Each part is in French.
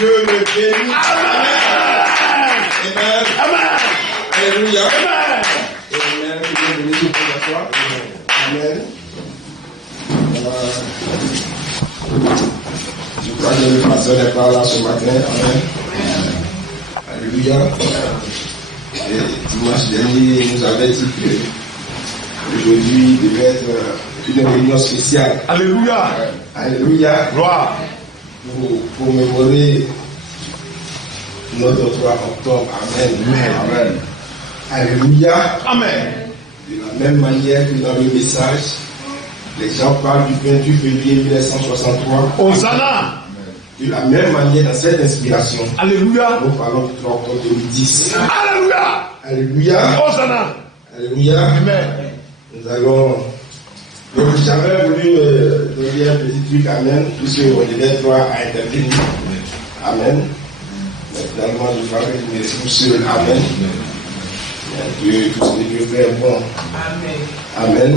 Dieu le bénisse. Amen. Amen. Alléluia. Amen. Amen. Dieu bénisse tout pour toi. Amen. Je crois que le pasteur n'est pas là ce matin. Amen. Alléluia. Et dimanche dernier, il nous avait dit que aujourd'hui devait être une réunion spéciale. Alléluia. Alléluia. Gloire. Pour commémorer notre 3 octobre. Amen. Amen. Alléluia. Amen. De la même manière que dans le message, les gens parlent du 28 février 1963. Hosanna. De la même manière, dans cette inspiration, alléluia, nous parlons du 3 octobre 2010. Alléluia. Alléluia. Hosanna. Alléluia. Amen. Nous allons. Donc, j'avais voulu donner un petit truc, amen, puisqu'on devait droit à intervenir. Amen. Mais finalement, je crois que je me retrouve seul. Amen. Dieu, tout ce que Dieu fait est bon. Amen. Amen.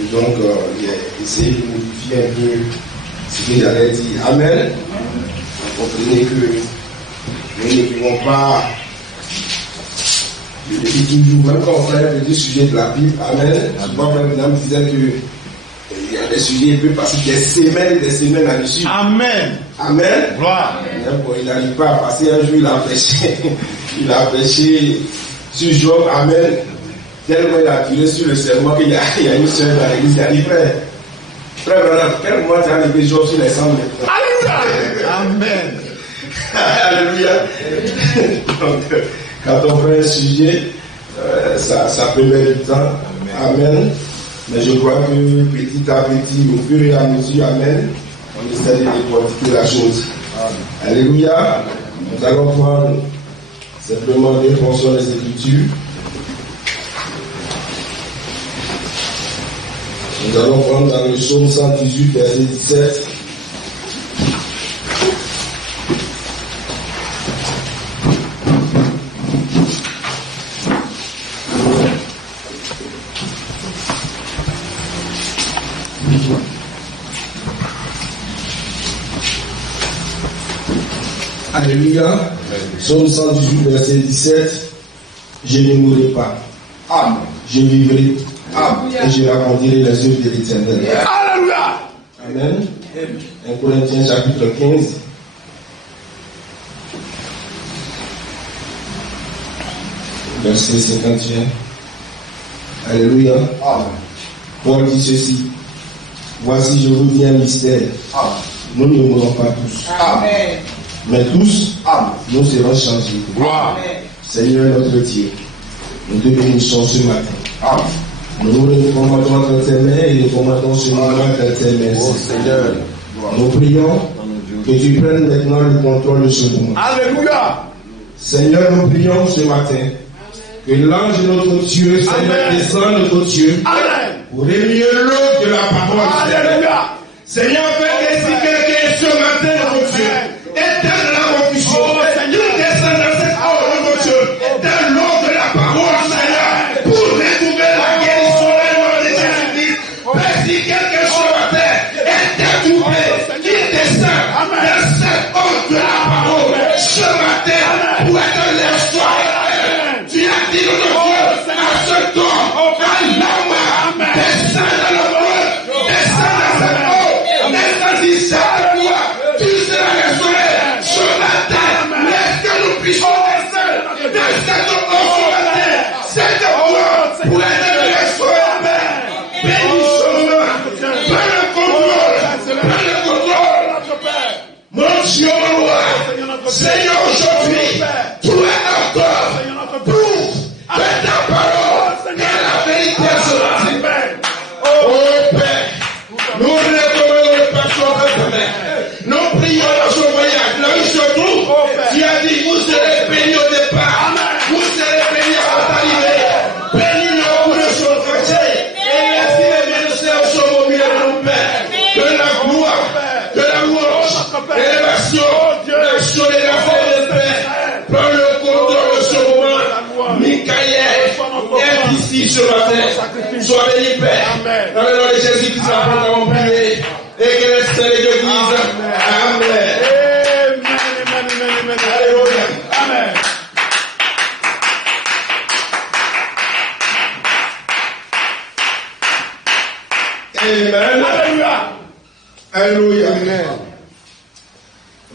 Et donc, j'ai essayé de modifier un peu ce que j'allais dire. Amen. Vous comprenez que nous ne pouvons pas. Je dis toujours, même quand on fait un petit sujet de la Bible, amen. Souvent, même me disait que il y a des sujets, il peut passer des semaines et des semaines là-dessus. Amen. Amen. Gloire. Bon, il n'arrive pas à passer un jour, il a prêché sur Job, amen. Tellement il a tiré sur le serment qu'il y a une soeur dans l'église qui a dit, frère, quel moment tu as levé Job sur les 100 mètres? Alléluia. Amen. Alléluia. Donc, quand on fait un sujet, ça peut mettre du temps. Amen. Mais je crois que petit à petit, au fur et à mesure, amen, on essaie de décortiquer la chose. Alléluia. Nous allons prendre simplement deux portions des Écritures. Nous allons prendre dans le psaume 118, verset 17. Alléluia. Psaume 118, verset 17. Je ne mourrai pas. Amen. Je vivrai. Amen. Et je raconterai les œuvres de l'Éternel. Alléluia. Amen. 1 Corinthiens chapitre 15. Verset 51. Alléluia. Amen. Paul dit ceci. Voici, je vous dis un mystère. Amen. Nous ne mourrons pas tous. Amen. Mais tous, nous serons changés. Gloire. Seigneur notre Dieu, nous te bénissons ce matin. Amen. Nous nous recommandons dans tes mains et nous recommandons ce moment dans tes mains. Oh, Seigneur, nous prions que tu prennes maintenant le contrôle de ce moment. Alléluia. Seigneur, nous prions ce matin que l'ange de notre Dieu, Seigneur, descende notre Dieu. Amen. Pour émuer l'eau de la parole. Alléluia. Seigneur, fais que si quelqu'un est ce matin, notre Dieu, éteins la confusion. Oh, Seigneur, descends dans cette eau, notre Dieu, éteins l'eau de la parole, Seigneur, pour retrouver la guérison et le nom de Jésus-Christ. Fais si quelqu'un ce matin, éteins tout qui descend dans cette eau de la parole, ce matin, pour être l'espoir. Tu as dit, notre Dieu, à ce temps, à l'homme, descends dans le monde, descends dans cette eau, descends ici. Tu seras restauré ce matin. Laisse que nous puissions descendre dans cette eau ce matin. Cette eau pour être restauré. Bénissons-le. Prends le contrôle. Prends le contrôle. Mon Dieu, mon roi. Seigneur, aujourd'hui, toi encore, prouve de ta parole et la vérité ce matin. Oh Père, nous recommandons le pasteur de Père. Nous prions dans son voyage, là où il se trouve. Tu as dit, vous serez bénis au départ. Vous serez bénis à votre arrivée. Bénis-le pour le son chrétien. Et laissez les bienfaits au milieu de nos pères. De la gloire, de la louange, de l'élévation, de l'action et de la force de paix. Prends le contrôle de ce moment. Michael est ici ce matin. Sois béni, Père. Dans le nom de Jésus-Christ, nous avons prié. Et que le Seigneur de l'Église. Amen.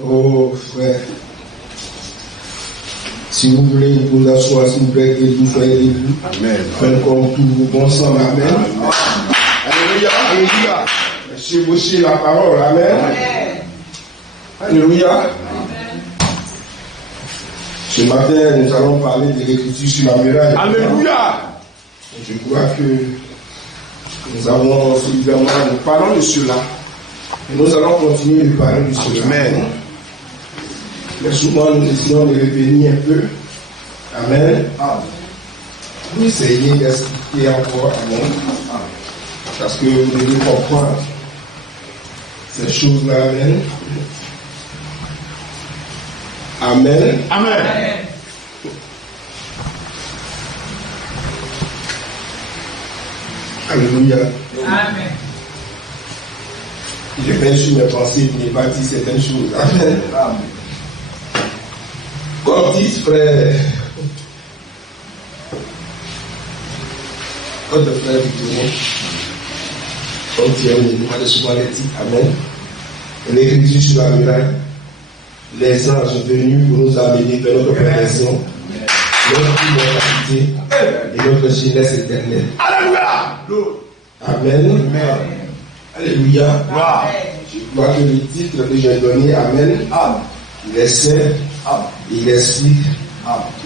Oh, frère. Si vous voulez vous poser à soi, s'il vous plaît, que vous soyez debout. Amen. Faites comme tout vous bon ensemble. Amen. Alléluia. Alléluia. Chevauchez la parole. Amen. Alléluia. Amen. Ce matin, nous allons parler de l'écriture sur la muraille. Alléluia. Je crois que nous avons suffisamment, nous parlons de cela. Et nous allons continuer de parler de cela. Amen. Mais souvent, nous essayons de revenir un peu. Amen. Vous essayez d'expliquer encore. Amen. Parce que vous devez comprendre ces choses-là. Amen. Amen. Amen. Alléluia. Amen. Je mets sur mes pensées pour ne pas dire certaines choses. Amen. Amen. Comme dit frère, notre frère Victorien, on tient le mouvement de souvent les titres. Amen. L'écriture sur la muraille, les anges sont venus pour nous amener de notre perfection, notre immortalité et notre jeunesse éternelle. Alléluia. Amen. Amen. Alléluia. Je crois que le titre que j'ai donné, Amen, il est saint, il explique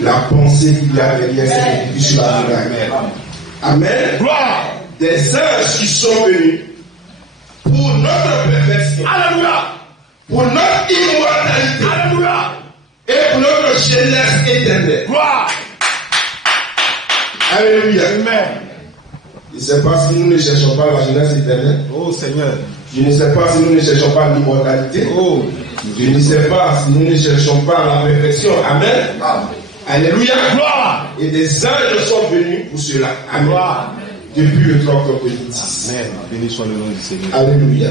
la pensée qu'il y a derrière cette écriture sur la muraille. Amen. Des anges qui sont venus pour notre perfection. Alléluia. Pour notre immortalité. Alléluia. Et pour notre jeunesse éternelle. Alléluia. Amen. Je ne sais pas si nous ne cherchons pas la jeunesse éternelle. Oh Seigneur. Je ne sais pas si nous ne cherchons pas l'immortalité. Oh. Je ne sais pas si nous ne cherchons pas la perfection. Amen. Amen. Alléluia. Gloire. Et des anges sont venus pour cela. Amen. Gloire. Depuis le 3 octobre 2010. Amen. Béni soit le nom du Seigneur. Alléluia.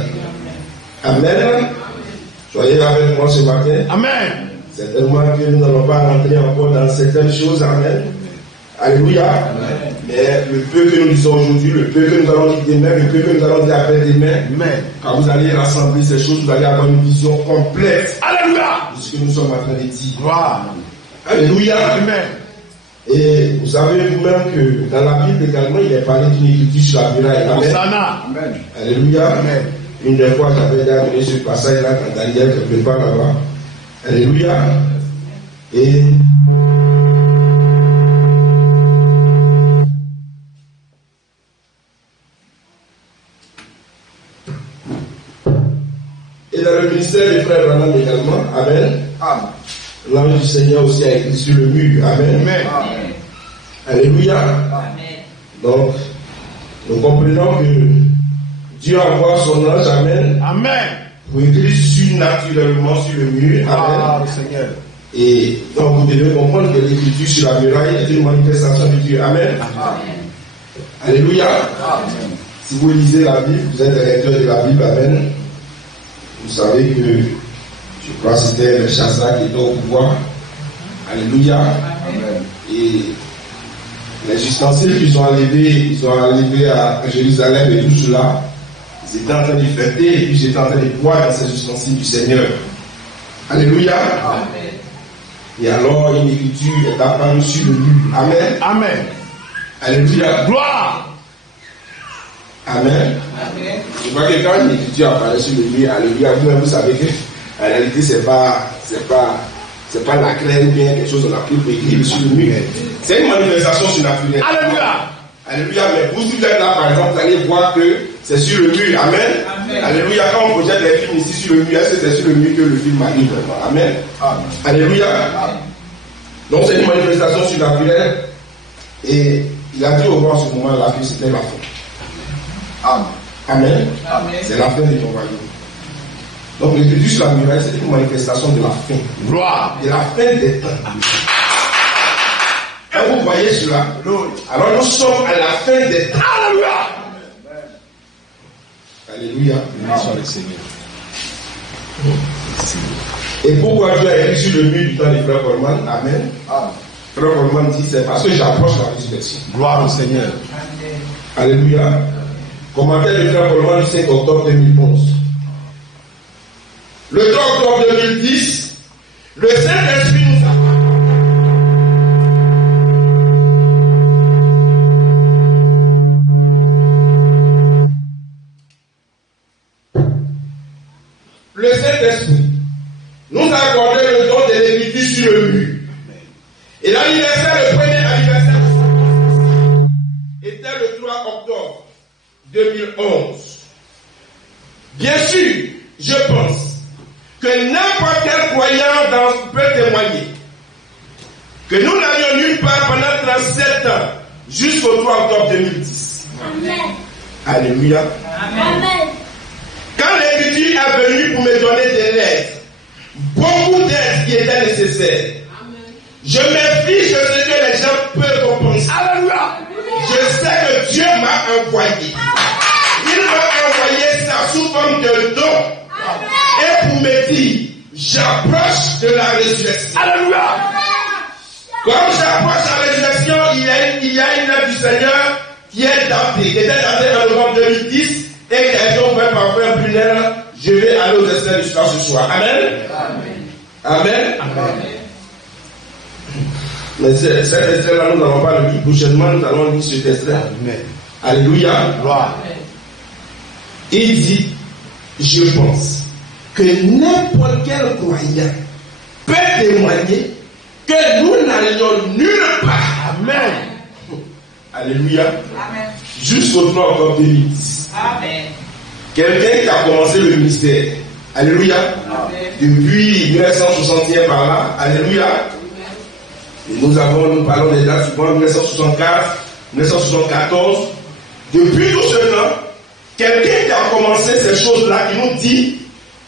Amen. Soyez avec moi ce matin. Amen. Certainement que nous n'allons pas rentrer encore dans certaines choses. Amen. Alléluia. Amen. Mais le peu que nous disons aujourd'hui, le peu que nous allons dire demain, le peu que nous allons dire après-demain, quand vous allez rassembler ces choses, vous allez avoir une vision complète. Alléluia. De ce que nous sommes en train de dire. Wow. Alléluia. Amen. Et vous savez vous-même que dans la Bible également, il est parlé d'une écriture sur la muraille. Amen. Amen. Alléluia. Amen. Une des fois, j'avais déjà donné ce passage-là quand Daniel se prépare là-bas. Alléluia. Et dans le ministère des frères Branham également, Amen. Amen. L'ange du Seigneur aussi a écrit sur le mur. Amen. Amen. Alléluia. Amen. Donc, nous comprenons que Dieu envoie son ange. Amen. Amen. Pour écrire surnaturellement sur le mur. Amen. Seigneur. Et donc, vous devez comprendre que l'écriture sur la muraille est une manifestation de Dieu. Amen. Amen. Alléluia. Amen. Si vous lisez la Bible, vous êtes un lecteur de la Bible. Amen. Vous savez que, je crois que c'était le Chassa qui était au pouvoir. Alléluia. Amen. Et les ustensiles qu'ils ont enlevés à Jérusalem et tout cela, ils étaient en train de fêter et puis j'étais en train de boire dans ces ustensiles du Seigneur. Alléluia. Amen. Et alors une écriture est apparue sur le mur. Amen. Amen. Alléluia. Gloire. Amen. Amen. Je crois que quand une écriture apparaît sur le mur, alléluia, vous savez que en réalité c'est pas la crainte ou bien quelque chose qu'on a pu écrire sur le mur. C'est une manifestation surnaturelle. Alléluia. Alléluia. Mais vous, si vous êtes là, par exemple, vous allez voir que c'est sur le mur. Amen. Amen. Alléluia. Quand on projette les films ici sur le mur, est-ce que c'est sur le mur que le film arrive vraiment? Amen. Amen. Alléluia. Amen. Donc c'est une manifestation surnaturelle. Et il a dit au roi en ce moment-là que c'était la fin. Amen. Amen. Amen. C'est la fin de ton royaume. Donc l'écriture sur la muraille, c'est une manifestation de la fin. Gloire. De la fin des temps. Amen. Quand vous voyez cela, alors nous sommes à la fin des temps. Alléluia. Alléluia. Merci le Seigneur. Et pourquoi Dieu a écrit sur le mur du temps des frères Coleman? Amen. Frère Coleman dit, c'est parce que j'approche la résurrection. Gloire au Seigneur. Alléluia. Commentaire du frère Coleman du 5 octobre 2011. le 3 octobre 2010, le Saint-Esprit nous a... Le Saint-Esprit nous a accordé le don de l'écriture sur le mur. Et l'anniversaire, le premier anniversaire, était le 3 octobre 2011. Bien sûr, je pense que n'importe quel croyant peut témoigner que nous n'allions nulle part pendant 37 ans jusqu'au 3 octobre 2010. Amen. Alléluia. Amen. Quand l'Écriture est venue pour me donner des lettres, beaucoup d'aides qui étaient nécessaires, je me fiche de ce que les gens peuvent comprendre. Alléluia. Je sais que Dieu m'a envoyé. Il m'a envoyé ça sous forme de don. Et pour me dire, j'approche de la résurrection. Alléluia. Comme j'approche de la résurrection, il y a une lettre du Seigneur qui est datée, qui était datée en novembre 2010. Et les gens vont parfois un prière, je vais aller aux extraits du soir ce soir. Amen. Amen. Amen. Mais cet extrait-là, nous n'allons pas le lire. Prochainement, nous allons lire cet extrait. Amen. Alléluia. Gloire. Il dit, je pense que n'importe quel croyant peut témoigner que nous n'allions nulle part. Amen. Alléluia. Amen. Jusqu'au 3 octobre 2010. Amen. Quelqu'un qui a commencé le ministère. Alléluia. Amen. Depuis 1961 par là. Alléluia. Et nous parlons des dates suivantes, 1964, 1974. Depuis tout ce temps, quelqu'un qui a commencé ces choses-là, qui nous dit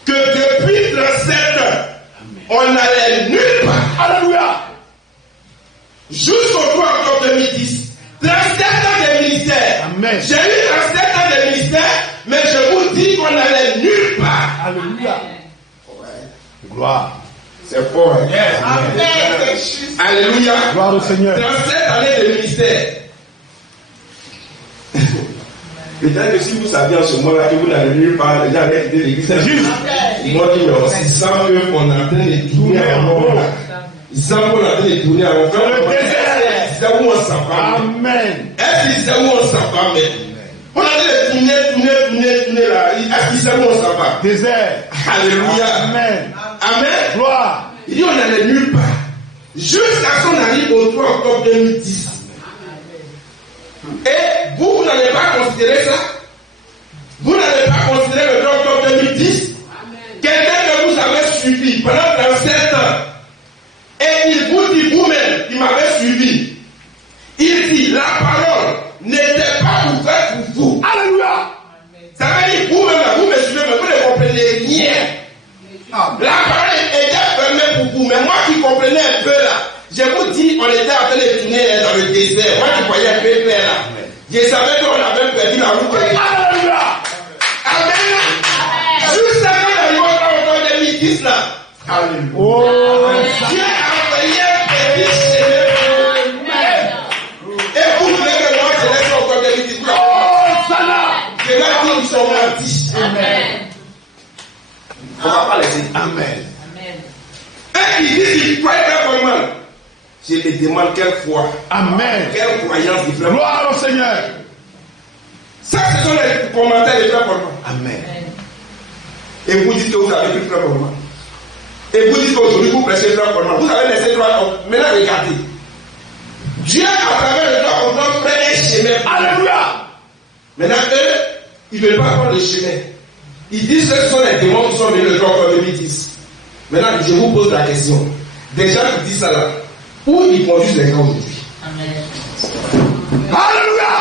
que depuis 37 ans, on n'allait nulle part. Alléluia. Jusqu'au 3 octobre 2010. 37 ans de ministère. Amen. J'ai eu 37 ans de ministère, mais je vous dis qu'on n'allait nulle part. Alléluia. Ouais. Gloire. C'est fort. Hein? Yes. Amen. Alléluia. Gloire au Seigneur. 37 années de ministère. Peut-être que si vous saviez en ce moment-là que vous n'allez nulle part, les gens avaient quitté l'église. C'est juste. Ils m'ont dit, mais ils sentent qu'on est en train de tourner en rond. Ils sentent qu'on est en train de tourner en rond. C'est où on s'en va. Amen. Est-ce qu'ils savent où on s'en va, mais on a tourner là. Est-ce qu'ils savent où on s'en va? Désert. Alléluia. Amen. Amen. Gloire. Il dit on n'allait nulle part. Jusqu'à ce qu'on arrive au 3 octobre 2010. Et vous n'allez pas considérer ça? Vous n'allez pas considérer le 3 octobre 2010? Quelqu'un que vous avez suivi pendant 37 ans. Et il vous dit vous-même, il m'avait suivi. Il dit, la parole n'était pas ouverte pour vous. Alléluia. Ça veut dire, vous-même, vous me suivez, mais vous ne comprenez rien. La parole était fermée pour vous, mais moi qui comprenais un peu là, je vous dis, on était en train de tourner dans le désert. Moi qui voyais un peu clair là. Je savais qu'on avait perdu la route. Alléluia. Amen. Juste avant d'arriver au 2010 là. Alléluia. Oh, Dieu a envoyé un petit chemin. Et vous voulez que moi je laisse encore des visites. Oh, ça là. Je vais dire qu'ils sont mentis. Amen. On ne va pas laisser. Amen. Et ils disent qu'ils croient vraiment. Je les demande quelle foi. Amen. Quelle croyance ils font. Gloire au Seigneur. Ça, ce sont les commentaires des frères Paul. Amen. Et vous dites que vous avez pris frère Paul. Et vous dites qu'aujourd'hui vous prêchez frère Paul. Vous avez laissé droit. Maintenant regardez. Dieu à travers le droit on doit prendre un chemin. Alléluia. Maintenant eux, ils ne veulent pas prendre le chemin. Ils disent que ce sont les démons qui sont venus le droit en 2010. Maintenant je vous pose la question. Des gens qui disent ça là. Où ils conduisent les gens aujourd'hui? Amen. Alléluia!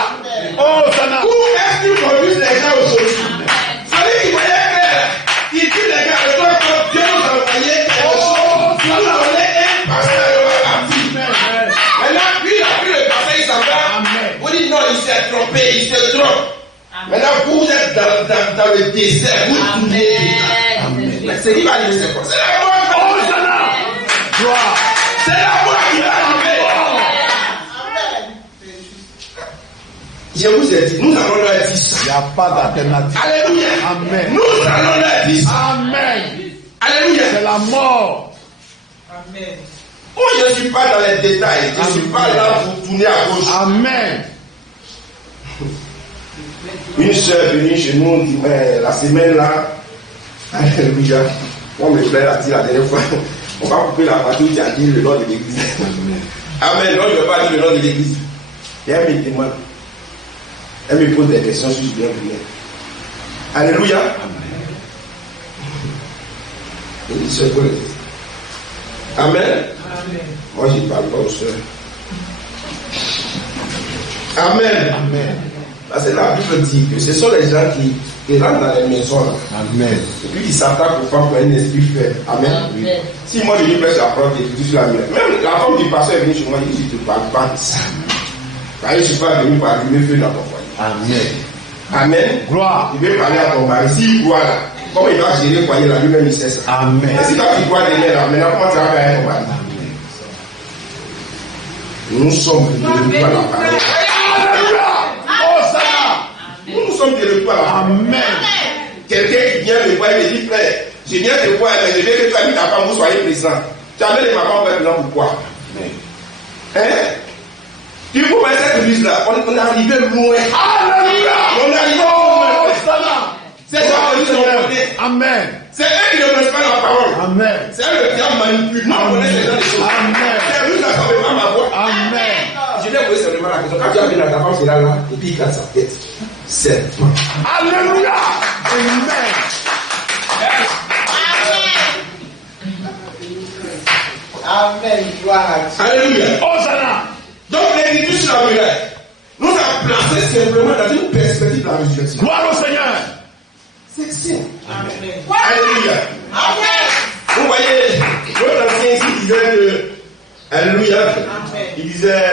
Oh, ça n'a. Où est-ce qu'ils conduisent les gens aujourd'hui? Celui qui voyait clair, il dit les gars, le temps que Dieu nous a envoyé quelque chose, nous a donné un pasteur de la partie. Maintenant, lui, il a pris le pasteur, il s'en va. Vous dites non, il s'est trompé, il se trompe. Maintenant, vous êtes dans le désert, vous tournez. Mais c'est qui va arriver, c'est quoi? C'est la mort. Oh, ça n'a. Gloire. C'est la mort qui va arriver. Je vous ai dit, nous allons leur dire ça. Il n'y a pas d'alternative. Alléluia. Amen. Nous allons leur dire ça. Amen. Alléluia. C'est la mort. Amen. Moi, je ne suis pas dans les détails. Je ne suis pas là pour tourner à gauche. Amen. Une soeur est venue chez nous la semaine là. Alléluia. Comme le frère a dit la dernière fois, on va couper la partie où tu as dit le nom de l'église. Amen. Non, je ne vais pas dire le nom de l'église. Et elle me demande. Elle me pose des questions sur ce bien prier. Alléluia. Je dis, c'est quoi? Amen. Amen. Moi, je ne parle pas aux soeurs. Amen. Amen. Parce que la Bible dit que ce sont les gens qui rentrent dans les maisons là. Amen. Et puis ils s'attaquent aux femmes pour un esprit faible. Amen. Oui. Si moi je lui prêche la parole de Jésus sur la mienne, même la femme du pasteur est venue chez moi, il dit, je ne te parle pas de ça. Car je ne suis pas venu pour allumer feu dans ton foyer. Amen. Amen. Gloire. Il veut parler à ton mari. S'il croit là, comment il va gérer le foyer là, lui-même il sait ça. Amen. Et si toi tu crois derrière là, maintenant comment tu vas faire ton mari? Nous sommes de retour à la parole. Nous sommes de retour à la parole. Amen. Quelqu'un qui vient me voir et me dit, frère, je viens te voir, mais je veux que toi et ta femme vous soyez présents. Tu as mis ma femme présent pourquoi? Hein? Tu vois cette église là, on est arrivé loin. Alléluia. On est arrivé loin. C'est ça que nous sommes. Amen. C'est eux qui ne connaissent pas la parole. Amen. C'est eux qui manipulent. Nous, on connaît ces gens des choses. Amen. C'est vous qui n'avez pas ma voix. Amen. Je vais posé seulement la question. Quand tu as vu la femme, c'est là, et puis il casse sa tête. C'est toi. Alléluia. Amen. Amen. Gloire à Dieu. Alléluia. Hosanna. Donc l'écriture sur la muraille nous a placé simplement dans une perspective de la résurrection. Gloire au Seigneur. C'est simple. Amen. Alléluia. Amen. Vous voyez, notre ancien ici disait que, alléluia, il disait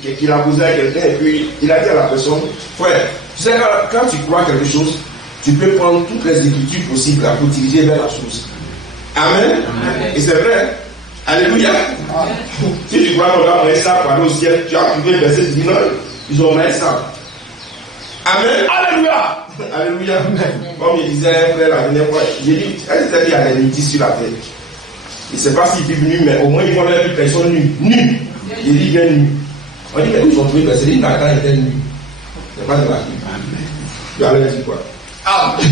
qu'il a posé à quelqu'un et puis il a dit à la personne, frère, tu sais quand tu crois quelque chose, tu peux prendre toutes les écritures possibles pour diriger vers la chose. Amen. Amen. Et c'est vrai. Alléluia. Amen. Si tu crois qu'on a un sabre pour aller au ciel, tu as trouvé le verset, tu dis non, ils ont un sabre. Amen. Alléluia. Alléluia. Comme il disait un frère la dernière fois, j'ai dit, est-ce qu'il y a des nudistes sur la terre? Je ne sais pas s'ils vivent nus, mais au moins ils vont leur dire qu'ils sont nus. Nus. Il dit bien nus. On dit, mais où ils ont trouvé le verset? Il dit, Nathan était nu. C'est pas de la Bible. Tu allais dire quoi? Amen.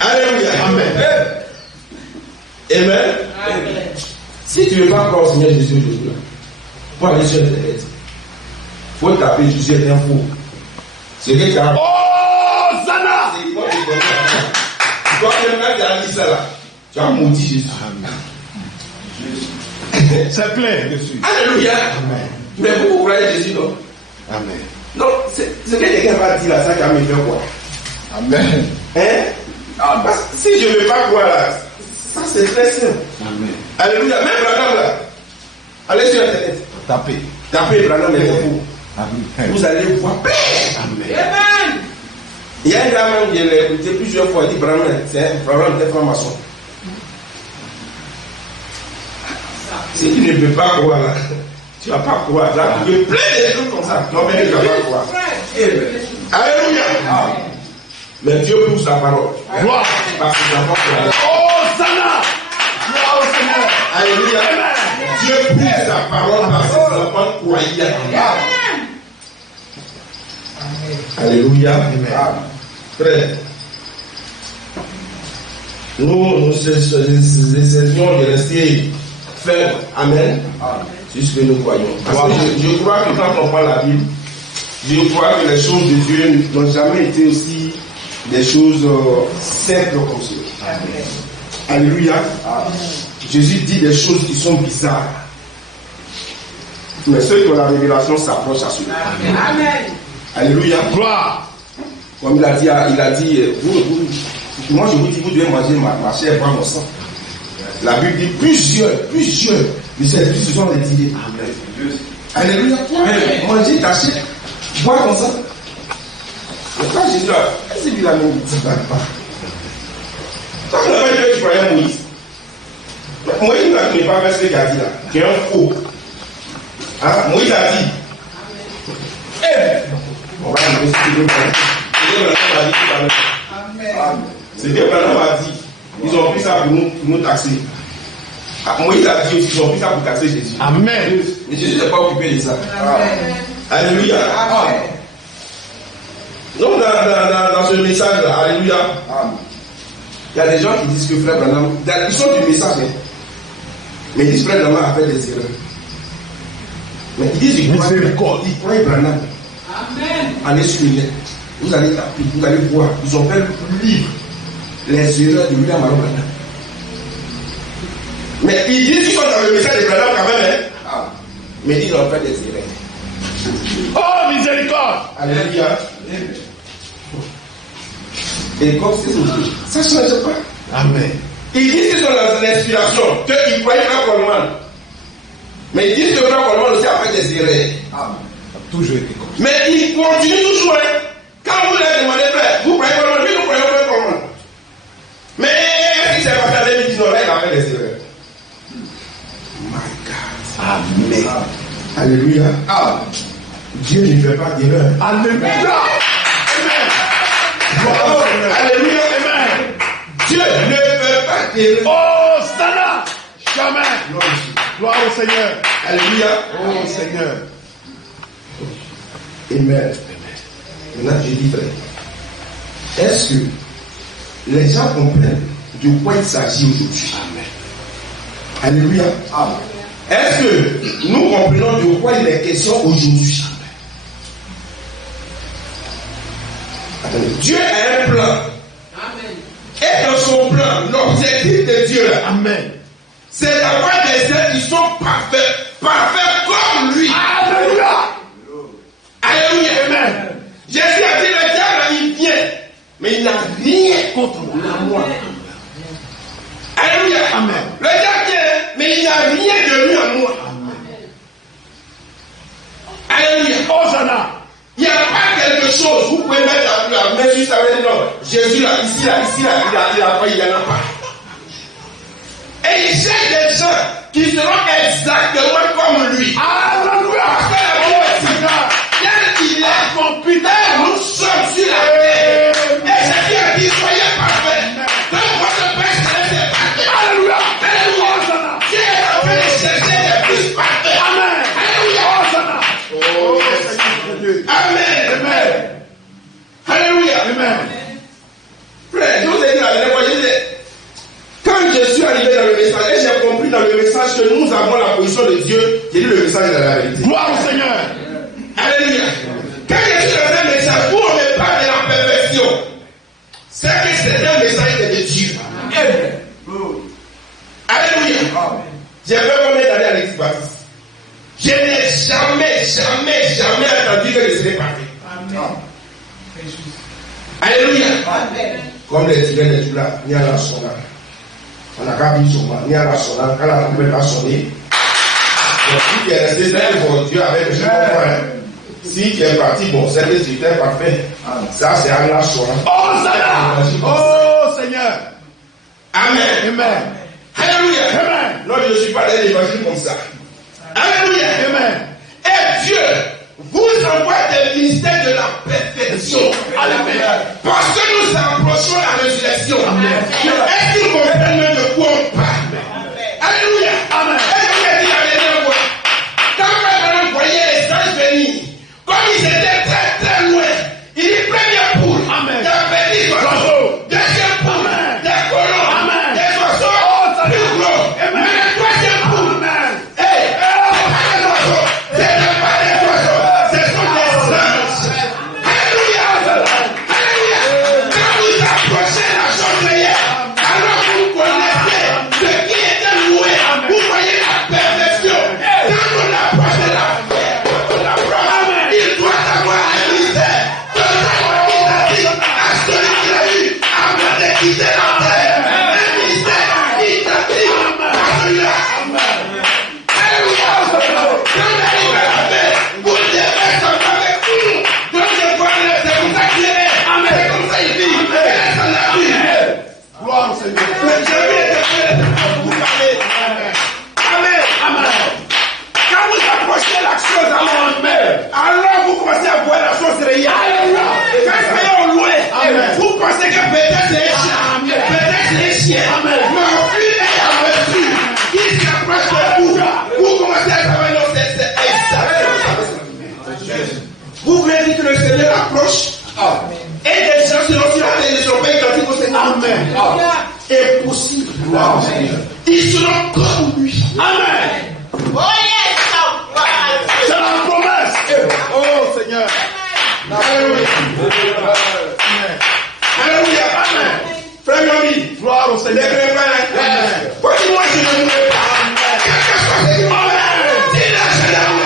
Alléluia. Amen. Amen. Amen. Si tu ne veux pas croire au Seigneur Jésus aujourd'hui, pour aller sur Internet, il faut taper Jésus est un faux. C'est que tu as. Oh, Zana! C'est quoi tu connais? Toi, quand tu as dit ça là, tu as maudit Jésus. C'est plein dessus. Alléluia. Amen. Mais vous croyez Jésus, non? Amen. Non, c'est que quelqu'un va dire là, ça qui a me fait quoi? Amen. Hein? Ah, parce que si je ne veux pas croire là, ça c'est très simple. Amen. Alléluia. Même Branham là, allez sur Internet. Tapez Branham et vous. Amen. Vous allez voir. Amen. Amen. Il y a un gars même qui l'a écouté plusieurs fois, il dit Branham, c'est un problème de franc-maçon. Si tu ne peux pas croire là, tu ne vas pas croire. Là, tu veux plein de trucs comme ça. Non, mais tu ne vas pas croire. Alléluia. Mais Dieu pousse sa parole. Gloire. Parce que tu n'as pas croire. Oh, Zana! Gloire au Seigneur. Alléluia. Dieu pousse sa parole parce que tu n'as pas croyé. Alléluia. Frère, nous essayons de rester fermes. Amen. C'est ce que nous croyons. Parce que je crois que quand on prend la Bible, je crois que les choses de Dieu n'ont jamais été aussi des choses simples comme ça. Alléluia. Jésus dit des choses qui sont bizarres. Mais ceux qui ont la révélation s'approchent à cela. Amen. Alléluia. Gloire. Comme il a dit, moi je vous dis, vous devez manger ma chair et boire mon sang. La Bible dit plusieurs, mais ce sont les idées. Alléluia. Manger ta chair, boire ton sang. Pourquoi Jésus a, est-ce qu'il a même dit pas? Toi, tu n'as pas dit que tu croyais Moïse. Moïse n'a pas fait ce qu'il a dit là. Tu es un faux. Hein? Moïse a dit. On va nous expliquer. Amen. C'est que Branham a dit. Ils ont pris ça pour nous taxer. Moïse a dit aussi, ils ont pris ça pour taxer Jésus. Amen. Mais Jésus n'est pas occupé de ça. Amen. Alléluia. Amen. Donc dans ce message-là, alléluia, il y a des gens qui disent que Frère Branham, ils sont du message, mais ils disent Frère Branham a fait des erreurs. Mais ils disent, ils croient Branham. Amen. Allez sur le net, vous allez taper, vous allez voir, ils ont fait le livre, les erreurs de William Branham. Mais ils disent qu'ils sont dans le message de Branham quand même, hein? Mais ils ont fait des erreurs. Oh, miséricorde. Alléluia. Et comme c'est ça ne change pas. Amen. Ils disent qu'ils sont dans l'inspiration, qu'ils croyaient Frère Coleman. Mais ils disent que Frère Coleman aussi a fait des erreurs. Toujours été comme ça. Mais ils continuent toujours. Hein. Quand vous leur demandez, Frère, vous croyez Coleman, oui, nous croyons Frère Coleman. Mais qu'est-ce qui s'est passé en 2019 là, il a fait des erreurs. My God. Amen. Alléluia. Dieu ne fait pas d'erreur. Alléluia. Alléluia. Amen. Dieu ne fait pas d'erreur. Oh, Sana. Jamais. Gloire au Seigneur. Alléluia. Oh, Seigneur. Amen. Maintenant, je dis, frère, est-ce que les gens comprennent de quoi il s'agit aujourd'hui? Amen. Alléluia. Amen. Est-ce que nous comprenons de quoi il est question aujourd'hui? Attendez. Dieu a un plan. Amen. Et dans son plan, l'objectif de Dieu, Amen. c'est d'avoir des êtres qui sont parfaits, parfaits comme lui. Alléluia. Alléluia. Amen. Jésus a dit, le diable, il vient, mais il n'a rien contre moi. Alléluia. Amen. Le diable vient, mais il n'a rien de lui en moi. Alléluia. Oh, Sana. Il n'y a pas quelque chose, vous pouvez mettre la main sur ça, non. Jésus là, ici, il a pas, il n'y en a pas. Et il cherche des gens qui seront exactement comme lui. Alléluia. Parce que la Bible est là. Il est compétent, nous sommes sur la terre. Et Jésus a dit, soyez parfaits. Comme votre Père Céleste est parfait. Alléluia. Alléluia. Sana. Dieu est en train de chercher des fils parfaits. Amen. Alléluia. Oh, Sana. Oh, Seigneur. Amen. Amen. Alléluia. Amen. Frère, je vous ai dit la dernière fois, je disais, quand je suis arrivé dans le message, et j'ai compris dans le message que nous avons la position de Dieu, j'ai dit le message de la vérité. Gloire au Seigneur. Alléluia. Quand je suis dans un message où on me parle de la perfection, c'est que c'est un message de Dieu. Alléluia. J'ai fait combien d'années à l'église baptiste? Je n'ai jamais entendu que je serais parfait. Alléluia. Comme les tigres des jours là, ni à la sonna. On n'a qu'à dire son ni à la sonna, quand la lampe n'est pas sonnée. Donc, si tu es resté seul pour Dieu avec le si tu es parti, bon, c'est que tu es parfait. Ça, c'est à la sonna. Oh, Sana. Oh, Seigneur. Amen. Amen. Alléluia. Amen. Non, je ne suis pas allé l'évangile comme ça. Alléluia. Amen. Et Dieu vous envoie des ministères de la perfection. Alléluia. Parce que nous approchons la résurrection. Est-ce que vous comprenez de quoi on parle? Alléluia. Amen. Et je vous ai dit la dernière fois, quand Abraham voyait les anges venir, comme ils étaient très loin, il dit première poule, Amen. des petits oiseaux, deuxième poule, des colons, Amen. des oiseaux plus gros, Amen. mais la troisième poule, Amen. Alors vous commencez à voir la chose réelle. Quand c'est au loin, vous pensez que peut-être c'est chrétien. Mais au fur et à mesure qu'il s'approche de vous, vous commencez à travailler dans cette exactement. Vous voulez dire que le Seigneur approche et des gens selon qui la ne sont pas identiques au Seigneur. Amen. Est possible. Ils seront comme lui. Amen. Oh yes. C'est la promesse. Oh Seigneur. Alléluia. Alléluia. Amen. Frère Yomi, Gloire au Seigneur. Continue-moi si je ne voulais pas. Quel que soit ce qui m'emmène, si là je l'aime,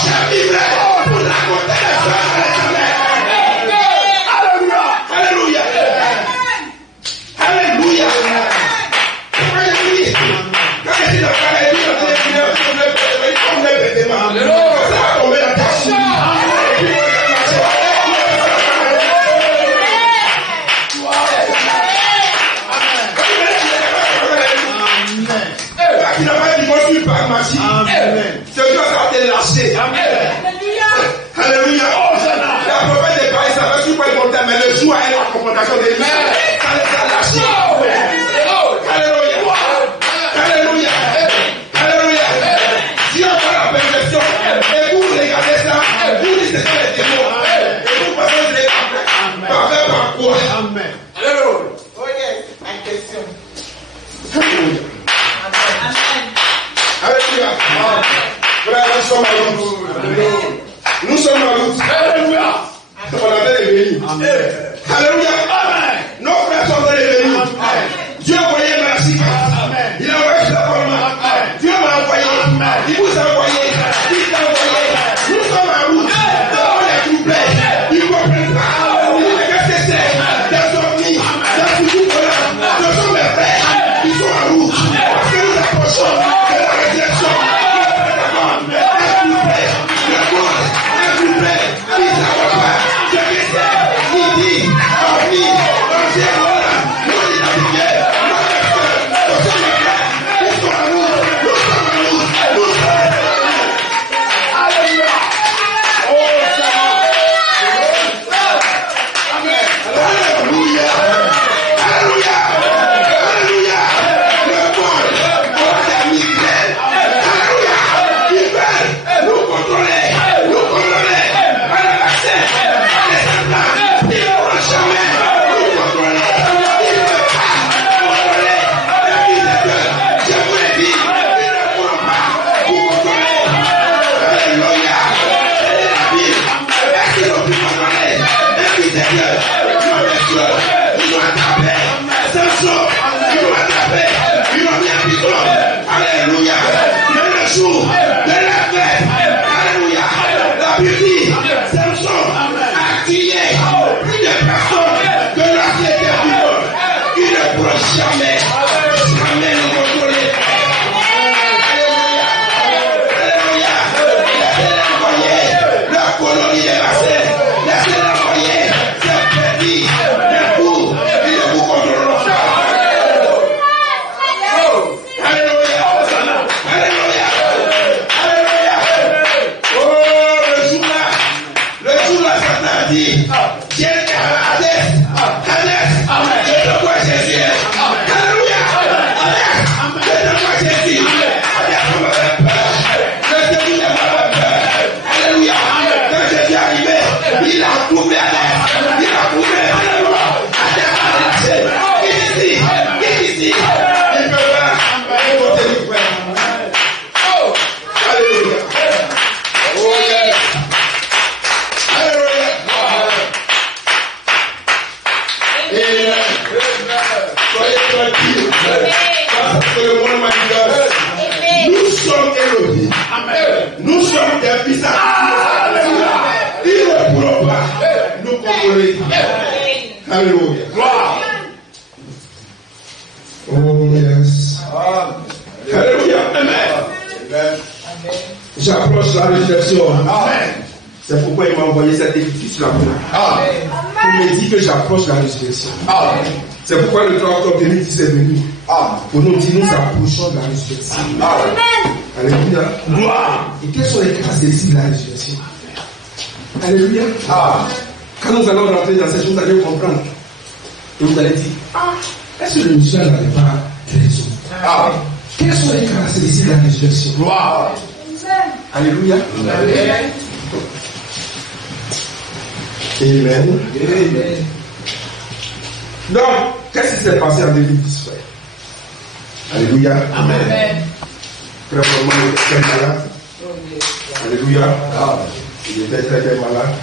je vivrai pour raconter les choses de l'éternel. Alléluia. Alléluia. Alléluia. Quand je dis le frère est dit, on est bêtement. Ça va tomber dans ta chute. Qui n'a pas dit moi je suis par magie. C'est Dieu qui va te lâcher. Alléluia. Alléluia. La prophète des paris, ça va sur quoi ils vont mais le jour à la confrontation des lumières, ça les a lâchés. Alléluia. Alléluia. Alléluia. Dieu va la perfection. Et vous regardez ça, vous lisez ça les démons. Et vous passez les parfait par quoi? Amen. Alléluia. Oh yes. En question. Alléluia. Amen. Alléluia. Frère, nous sommes à route. Nous sommes à route. Alléluia. On a les bénis. Alléluia. Amen. Nos frères sont dans les bénis. Dieu a envoyé merci. Il a envoyé sa forme. Dieu m'a envoyé. Il vous a envoyé. Il t'a envoyé. Nous sommes à route. On est couplés. Ils comprennent pas. Ils disent qu'est-ce que c'est? Des ovnis. Des foutous-volants. Ce sont mes frères. Ils sont à route. Parce que nous approchons de la résurrection. Jamais, jamais nous contrôler. Alléluia. Laissez-les envoyer. La colonie est passée. Laissez-les envoyer. C'est perdu. Mais vous, ils ne vous contrôleront pas. Alléluia. Alléluia. Alléluia. Oh, le jour-là, Satan a dit, Dieu Hadès. Je ne vois Jésus. Alléluia. Je ne vois Jésus. Alléluia. Quand Jésus est arrivé, il a trouvé Hadès. Il a trouvé Hadès. Ici. Il peut pas. Alléluia. Oh yes. Alléluia. Soyez tranquilles. Parce que le monde manifeste. Nous sommes élevés. Nous sommes des fils à ils ne pourront pas nous contrôler. Alléluia. Oh yes. Alléluia. Amen. J'approche la résurrection. Amen. C'est pourquoi il m'a envoyé cette écriture sur la terre. Pour me dire que j'approche la résurrection. C'est pourquoi le 3 octobre 2010 est venu. Pour nous dire nous approchons de la résurrection. Alléluia. Et quelles sont les caractéristiques de la résurrection? Alléluia. Quand nous allons rentrer dans ces choses, vous allez comprendre. Et vous allez dire, Est-ce que le musulman n'avait pas raison? Quelles sont les caractéristiques de la résurrection? Gloire. Alléluia. Amen. Amen. Donc, qu'est-ce qui s'est passé en 2010, frère? Alléluia. Amen. Frère, vraiment, il était très malade. Alléluia. Il était très, très malade.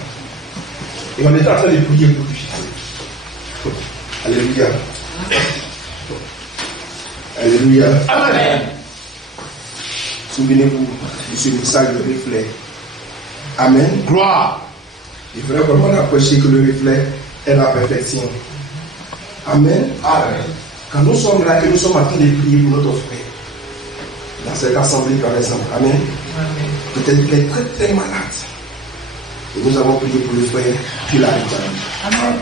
Et on était en train de prier pour lui. Alléluia. Alléluia. Amen. Souvenez-vous de ce message de reflet. Amen. Gloire. Il faudrait vraiment approcher que le reflet est la perfection. Amen. Amen. Quand nous sommes là et nous sommes en train de prier pour notre frère, dans cette assemblée par exemple, Amen. Peut-être qu'il est très très malade. Et nous avons prié pour le frère, puis la rétabli. Amen.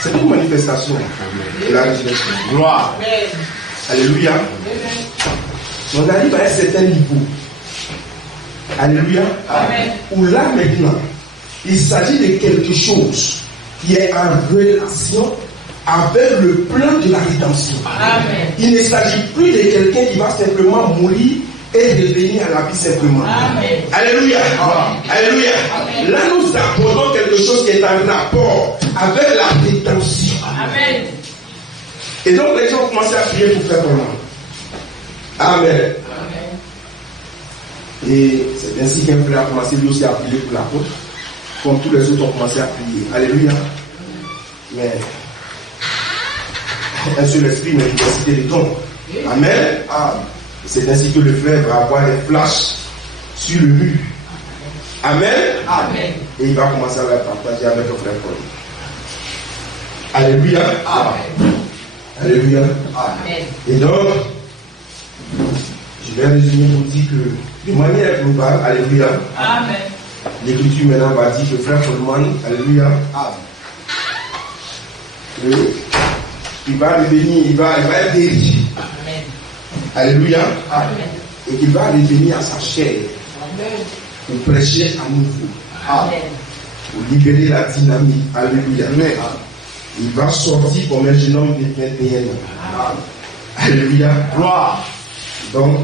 C'est une manifestation de la résurrection. Gloire. Amen. Alléluia. On arrive à un certain niveau. Alléluia. Amen. Où là maintenant, il s'agit de quelque chose qui est en relation avec le plan de la rédemption. Amen. Il ne s'agit plus de quelqu'un qui va simplement mourir et revenir à la vie simplement. Amen. Alléluia. Alléluia. Amen. Là, nous abordons quelque chose qui est en rapport avec la rédemption. Amen. Et donc, les gens ont commencé à prier pour faire comment? Amen. Et c'est ainsi qu'un frère a commencé lui aussi à prier pour l'apôtre, comme tous les autres ont commencé à prier. Alléluia. Mais un seul esprit, mais l'université des dons. Amen. C'est ainsi que le frère va avoir des flashs sur le mur. Amen. Amen. Et il va commencer à la partager avec le frère Paul. Alléluia. Amen. Alléluia. Amen. Et donc, je vais résumer pour dire que de manière globale, alléluia, Amen. l'Écriture maintenant va dire que frère Paul, alléluia, il va revenir, il va être guéri. Amen. Alléluia. Amen. Et qu'il va revenir à sa chair Amen. pour prêcher à nouveau, Amen. pour libérer la dynamique. Alléluia. Il va sortir comme un jeune homme de 21 ans. Alléluia. Gloire. Donc,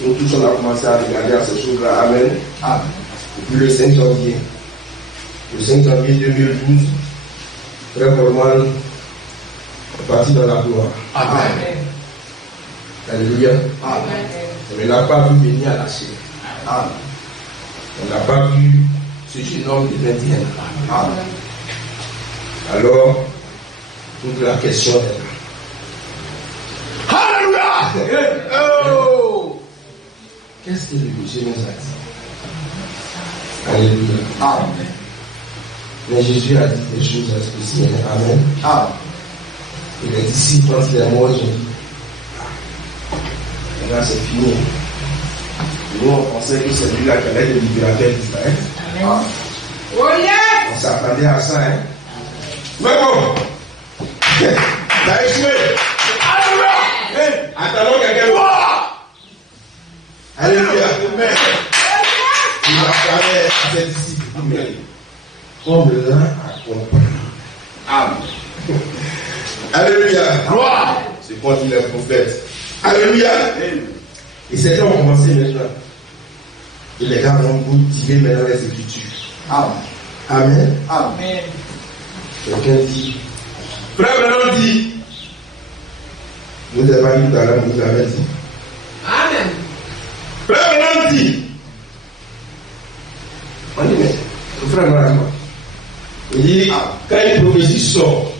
nous tous on a commencé à regarder à ces choses-là. Amen. Depuis le 5 janvier. Le 5 janvier 2012, frère Norman est parti dans la gloire. Amen. Alléluia. Amen. On ne l'a pas vu venir à la chair. On n'a pas vu ce jeune homme de 21 ans. Alors, toute la question est là. Alléluia. Oh. Qu'est-ce que le péché nous a dit? Alléluia. Mais Jésus a dit des choses spéciales. Amen. Et les disciples, quand il est mort, ils ont dit, là c'est fini. Nous, on pensait que c'est lui-là qui allait être le libérateur d'Israël. Amen. Oh yes! On s'attendait à ça, hein. Mais bon, t'as échoué. Alléluia. Attendons quelqu'un. Gloire. Alléluia. Il va parler à ses disciples. Amen. Comme l'un accompagne. Amen. Alléluia. Gloire. C'est quand il est prophète. Alléluia. Et ces gens ont commencé maintenant. Et les gars vont vous tirer maintenant les Écritures. Amen. Amen. Quelqu'un dit, frère Bernard dit, vous n'avez pas dit tout à l'heure, vous avez dit. Amen. Frère Bernard dit, on dit, mais le frère Bernard dit, il dit, quand une prophétie sort,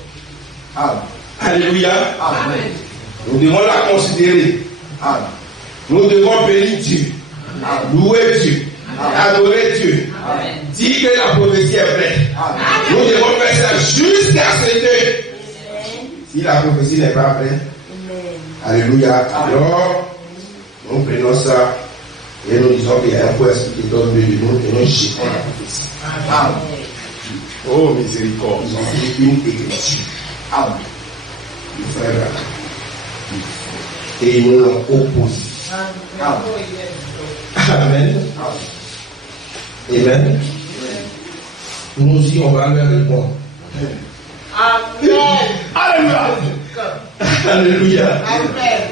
alléluia, Amen. nous devons la considérer. Nous devons bénir Dieu, louer Dieu, adorer Dieu, dire que la prophétie est vraie. Nous devons faire ça jusqu'à ce que, si la prophétie n'est pas vraie, alléluia, alors nous prenons ça et nous disons qu'il y a un point qui donne de nous et nous jetons la prophétie. Oh miséricorde. Ils ont fait une écriture. Le frère là. Et ils nous l'ont opposé. Amen. Amen. Nous aussi, on va leur répondre. Amen. Alléluia. Alléluia. Amen.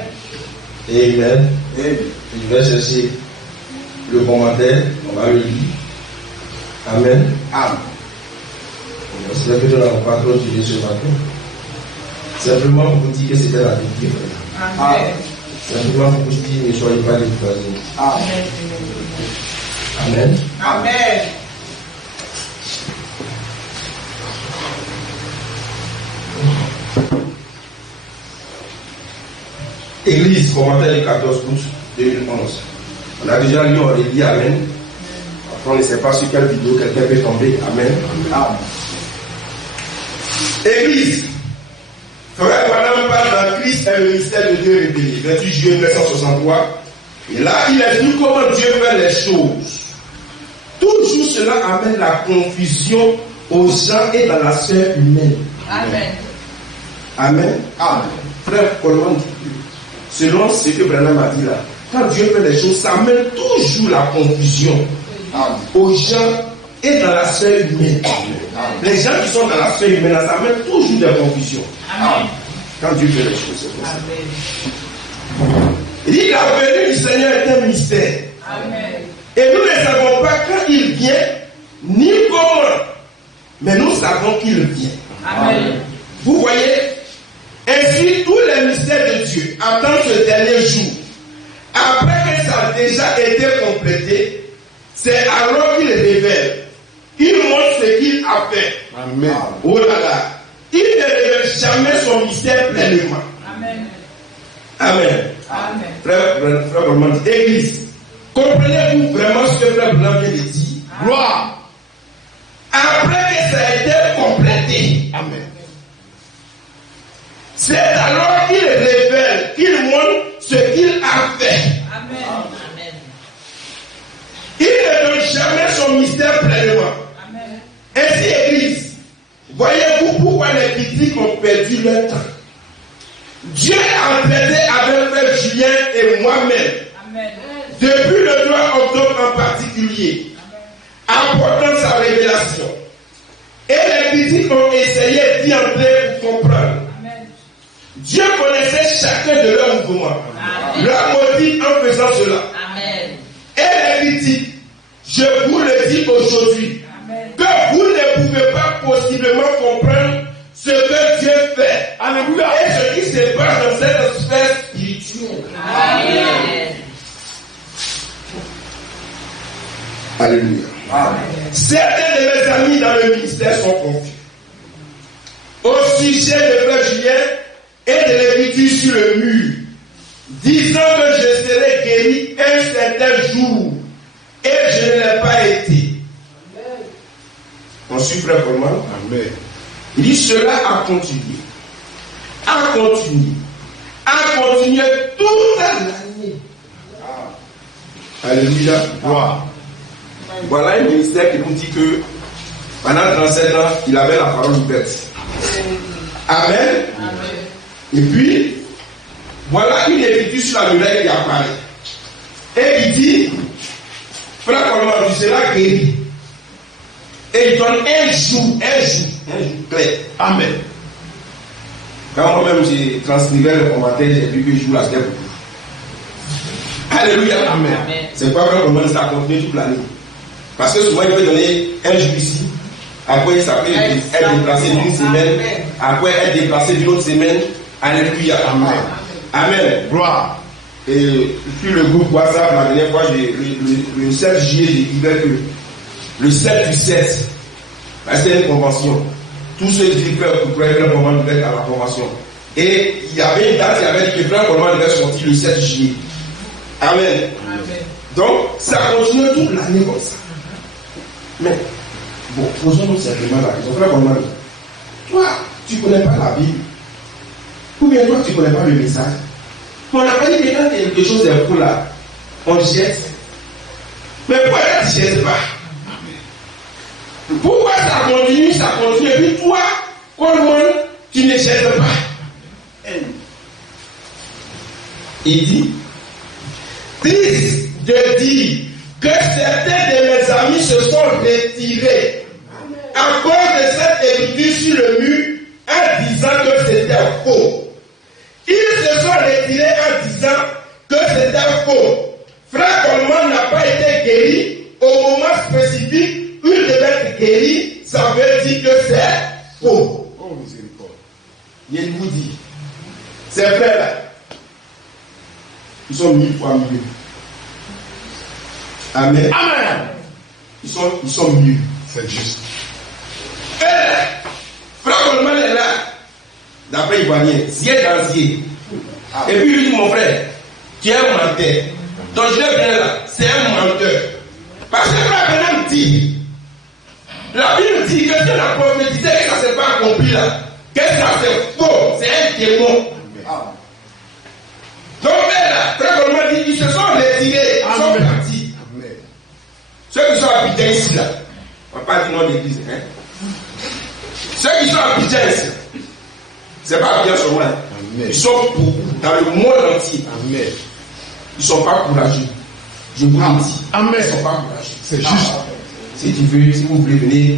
Amen. Je vais chercher le commentaire, on va le lire. Amen. Amen. J'espère que nous n'avons pas trop tiré ce matin. Simplement pour vous dire que c'était la Bible. Amen. Simplement pour vous dire, ne soyez pas découragés. Amen. Amen. Amen. Église, commentaire du 14 août 2011. On a déjà lu, on dit Amen. Après, on ne sait pas sur quelle vidéo quelqu'un peut tomber. Amen. Amen. Église, frère Branham parle dans Christ et le mystère de Dieu révélé. 28 juillet 1963. Et là, il explique comment Dieu fait les choses. Toujours cela amène la confusion aux gens et dans la sphère humaine. Amen. Amen. Amen. Frère Coleman dit, selon ce que Branham a dit là, quand Dieu fait les choses, ça amène toujours la confusion Amen. aux gens et dans la sphère humaine. Les gens qui sont dans la sphère humaine, ça amène toujours des confusions. Amen. Quand Dieu fait les choses, c'est comme ça. Amen. Il dit la venue du Seigneur est un mystère. Amen. Et nous ne savons pas quand il vient, ni comment. Mais nous savons qu'il vient. Amen. Vous voyez, ainsi tous les mystères de Dieu attendent ce dernier jour. Après que ça a déjà été complété, c'est alors qu'il révèle. Il montre ce qu'il a fait. Amen. Oh là là. Il ne révèle jamais son mystère pleinement. Amen. Amen. Amen. Frère Branham dit, Église, comprenez-vous vraiment ce que Frère Branham vient de dire? Gloire. Après que ça a été complété, Amen. c'est alors qu'il révèle, qu'il montre ce qu'il a fait. Amen. Amen. Il ne donne jamais son mystère pleinement. Amen. Ainsi, Église, voyez-vous pourquoi les critiques ont perdu leur temps? Dieu a traité avec Frère Julien et moi-même, Amen. depuis le 3 octobre en particulier, apportant sa révélation. Et les critiques ont essayé d'y entrer pour comprendre. Amen. Dieu connaissait chacun de leurs mouvements, leur motif en faisant cela. Amen. Et les critiques, je vous le dis aujourd'hui, Amen. que vous ne pouvez pas possiblement comprendre ce que Dieu fait. Alléluia. Et ce qui se passe dans cette sphère spirituelle. Amen. Alléluia. Certains de mes amis dans le ministère sont confus au sujet de Frère Julien et de l'écriture sur le mur, disant que je serai guéri un certain jour et je ne l'ai pas été. On suit Frère Coleman. Amen. Il dit cela a continué, toute l'année. Alléluia. Gloire. Voilà un ministère qui nous dit que pendant 37 ans, il avait la parole ouverte. Amen. Et puis, voilà une écriture sur la muraille qui apparaît. Et il dit, frère Coleman, tu seras guéri. Et il donne un jour clair. Amen. Quand moi-même j'ai transcrivé le commentaire, j'ai vu que je joue la terre. Alléluia. Amen. C'est pas vrai comment ça continue toute l'année. Parce que souvent il peut donner un jour ici, après ça peut être déplacé d'une semaine, après être déplacé d'une autre semaine. Alléluia. Amen. Amen. Gloire. Et sur le groupe WhatsApp, la dernière fois, le 7 juillet, j'ai dit que le 7 du 7, c'est une convention. Tous ceux qui peuvent pourraient faire un moment de à la convention. Et il y avait une date, il y avait dit que le moment devait sortir le 7 juillet. Amen. Amen. Donc, ça continue toute l'année comme ça. Mais, bon, posons-nous simplement la question. Frère Coleman, toi, tu ne connais pas la Bible. Ou bien toi, tu ne connais pas le message. On n'a pas dit que quand quelque chose est faux là, on jette. Mais pourquoi tu ne jettes pas? Pourquoi ça continue, et puis toi, Coleman, tu ne jettes pas? Il dit, triste de dire que certains de mes amis se sont retirés à cause de cette écriture sur le mur en disant que c'était faux. Frère Coleman n'a pas été guéri au moment spécifique où il devait être guéri. Ça veut dire que c'est faux. Oh, miséricorde. Il vous dit, ces frères-là, ils sont 1000 fois mieux. Amen. Amen. Ils sont mieux. C'est juste. Frère Coleman est là. D'après Ivoirien, zier dans zier. Et puis il dit, mon frère, tu es un menteur. Donc je viens là, c'est un menteur. Parce que frère Benham dit, la Bible dit que c'est la prophétie, que ça ne s'est pas accompli là. Que ça c'est faux, c'est un démon. Donc là, frère Coleman dit, ils se sont retirés, ils sont partis. Amen. Ceux qui sont habitants ici là, on ne va pas dire non d'église, hein. Ceux qui sont habitants ici, c'est pas bien sur moi. Ils sont beaucoup dans le monde entier. Amen. Ils ne sont pas courageux. Je vous le dis. Amen. Ils ne sont pas courageux. C'est juste. Si vous voulez venir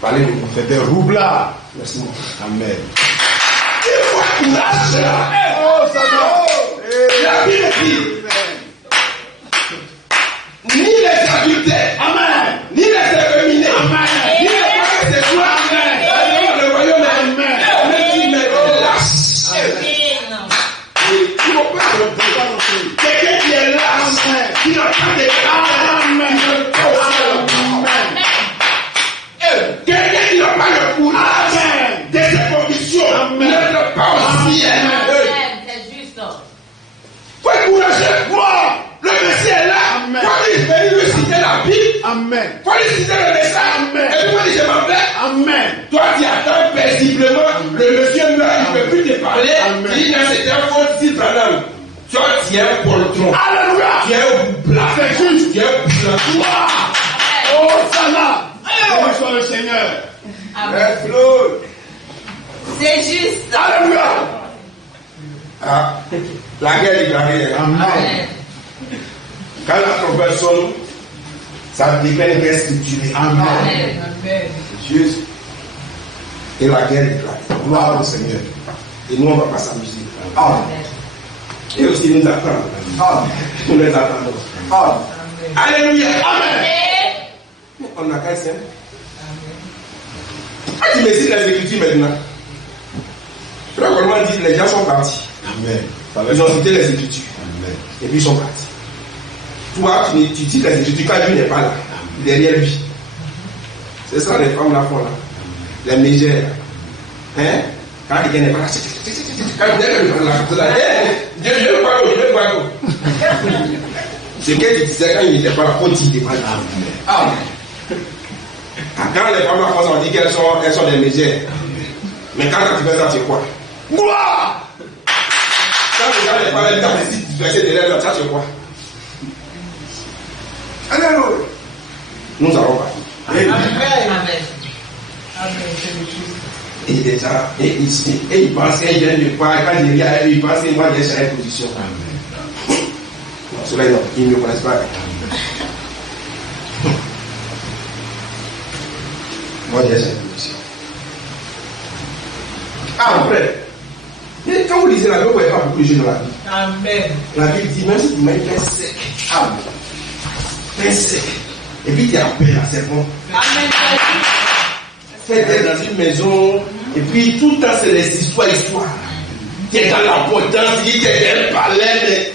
parler de moi. C'est des roublards. Merci beaucoup. Amen. Il faut courage. Oh, ça va. La Bible dit, ni les adultères, Amen. ni les efféminés, Amen. ni les femmes sexuelles, le royaume Amen. mais qui me relâche. Il ne faut pas quelqu'un qui est là, qui n'a pas de Amen. quelqu'un qui n'a pas le courage de ses convictions, ne peut pas aussi. C'est juste. Faut être courageux. Moi, le Messie est là. Amen. Quand il est venu lui citer la Bible, Amen. faut lui citer le message. Amen. Et puis moi, je m'en vais. Amen. Toi, tu attends paisiblement. Le monsieur meurt, il ne peut plus te parler. Amen. Il dit, non, c'était un faux style, Branham. Toi, tu es un poltron. Alléluia. Tu es un boubla. C'est juste. Tu es un boubla. Oh, ça va. Béni soit le Seigneur. Amen. Claude. C'est juste. Alléluia. Ah, la guerre est déclarée. Amen. Amen. Quand la trompette sonne, ça déclare une guerre structurée. Amen. Amen. Juste. Et la guerre est déclarée. Gloire au Seigneur. Et nous, on ne va pas s'amuser. Amen. Et aussi, nous attendons. Amen. Nous les attendons. Amen. Alléluia. Amen. On a qu'un seul. Quand tu me cites les Écritures maintenant, frère Coleman dit les gens sont partis. Amen. Ils ont cité les Écritures. Amen. Et puis ils sont partis. Toi, tu dis les Écritures quand lui n'est pas là, derrière lui. C'est ça les femmes là font là. Les mégères. Hein? Quand quelqu'un n'est pas là, quand quelqu'un n'est pas là, je vais voir l'eau. C'est ce que tu disais quand il n'était pas là, faut dire pas là. Amen. Quand les femmes là font ça, on dit qu'elles sont des mégères. Mais quand tu fais ça, c'est quoi? Gloire. Quand les gens n'est pas là, tu verser derrière leur ça, c'est quoi? Alléluia. Nous allons partir. Amen. Et déjà, et il pense qu'il vient de voir, quand il vient à lui, il pense qu'il va aller sur la position. Cela, ils ne me connaissent pas. Moi, j'ai cette position. Après, quand vous lisez la Bible, vous ne voyez pas beaucoup de choses dans la Bible. Amen. La Bible dit, même si tu mets pain sec, pain sec, et puis tu as pain là, c'est bon. Amen. Faites dans une maison, et puis tout le temps c'est les histoires. Tu es dans la potence, tu es dans le palais, mais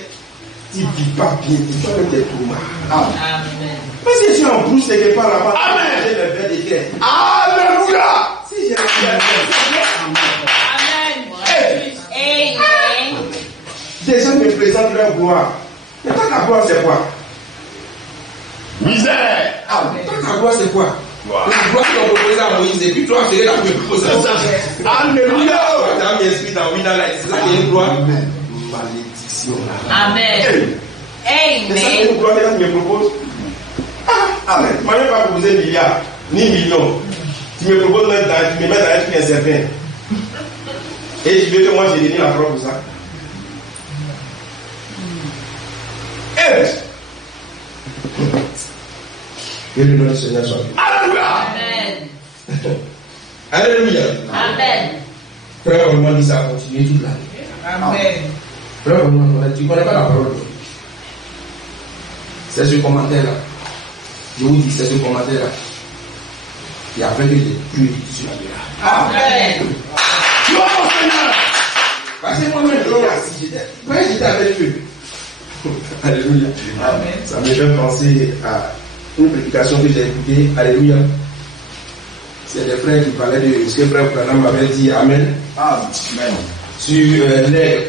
tu ne vis pas bien, tu fais même des traumas. Amen. Mais si tu es en brousse quelque part là-bas, Amen. j'ai le verre de guerre. Alléluia. Si j'ai le verre Amen. Amen. des gens me présentent leur gloire. Mais toi, ta gloire, c'est quoi? Misère. Toi, ta gloire, c'est quoi? Gloire. La gloire qu'on proposait à Moïse, et puis toi, c'est la que proposée. Alléluia. Dans mes esprits, dans Wina, c'est ça qui est une gloire. Malédiction. Amen. C'est ça qui est une gloire que tu me proposes. Amen. Tu ne m'as même pas proposé milliards, ni millions. Tu me proposes même tu me mets dans un truc incertain. Et tu veux que moi j'ai donné la preuve pour ça. Que le nom du Seigneur soit béni. Alléluia. Amen. Alléluia. Amen. Frère, on m'a dit ça a continué toute l'année. Amen. Frère, tu ne connais pas la parole. C'est ce commentaire-là. Je vous dis, c'est ce commentaire-là. Et après que j'ai tué sur la guerre. Amen. Gloire au Seigneur. Parce que moi-même, j'étais avec eux. Alléluia. Amen. Ça me fait penser à une prédication que j'ai écoutée. Alléluia. C'est des frères qui parlaient de ce que frère Branham m'avait dit. Amen. Amen. Sur l'aigle.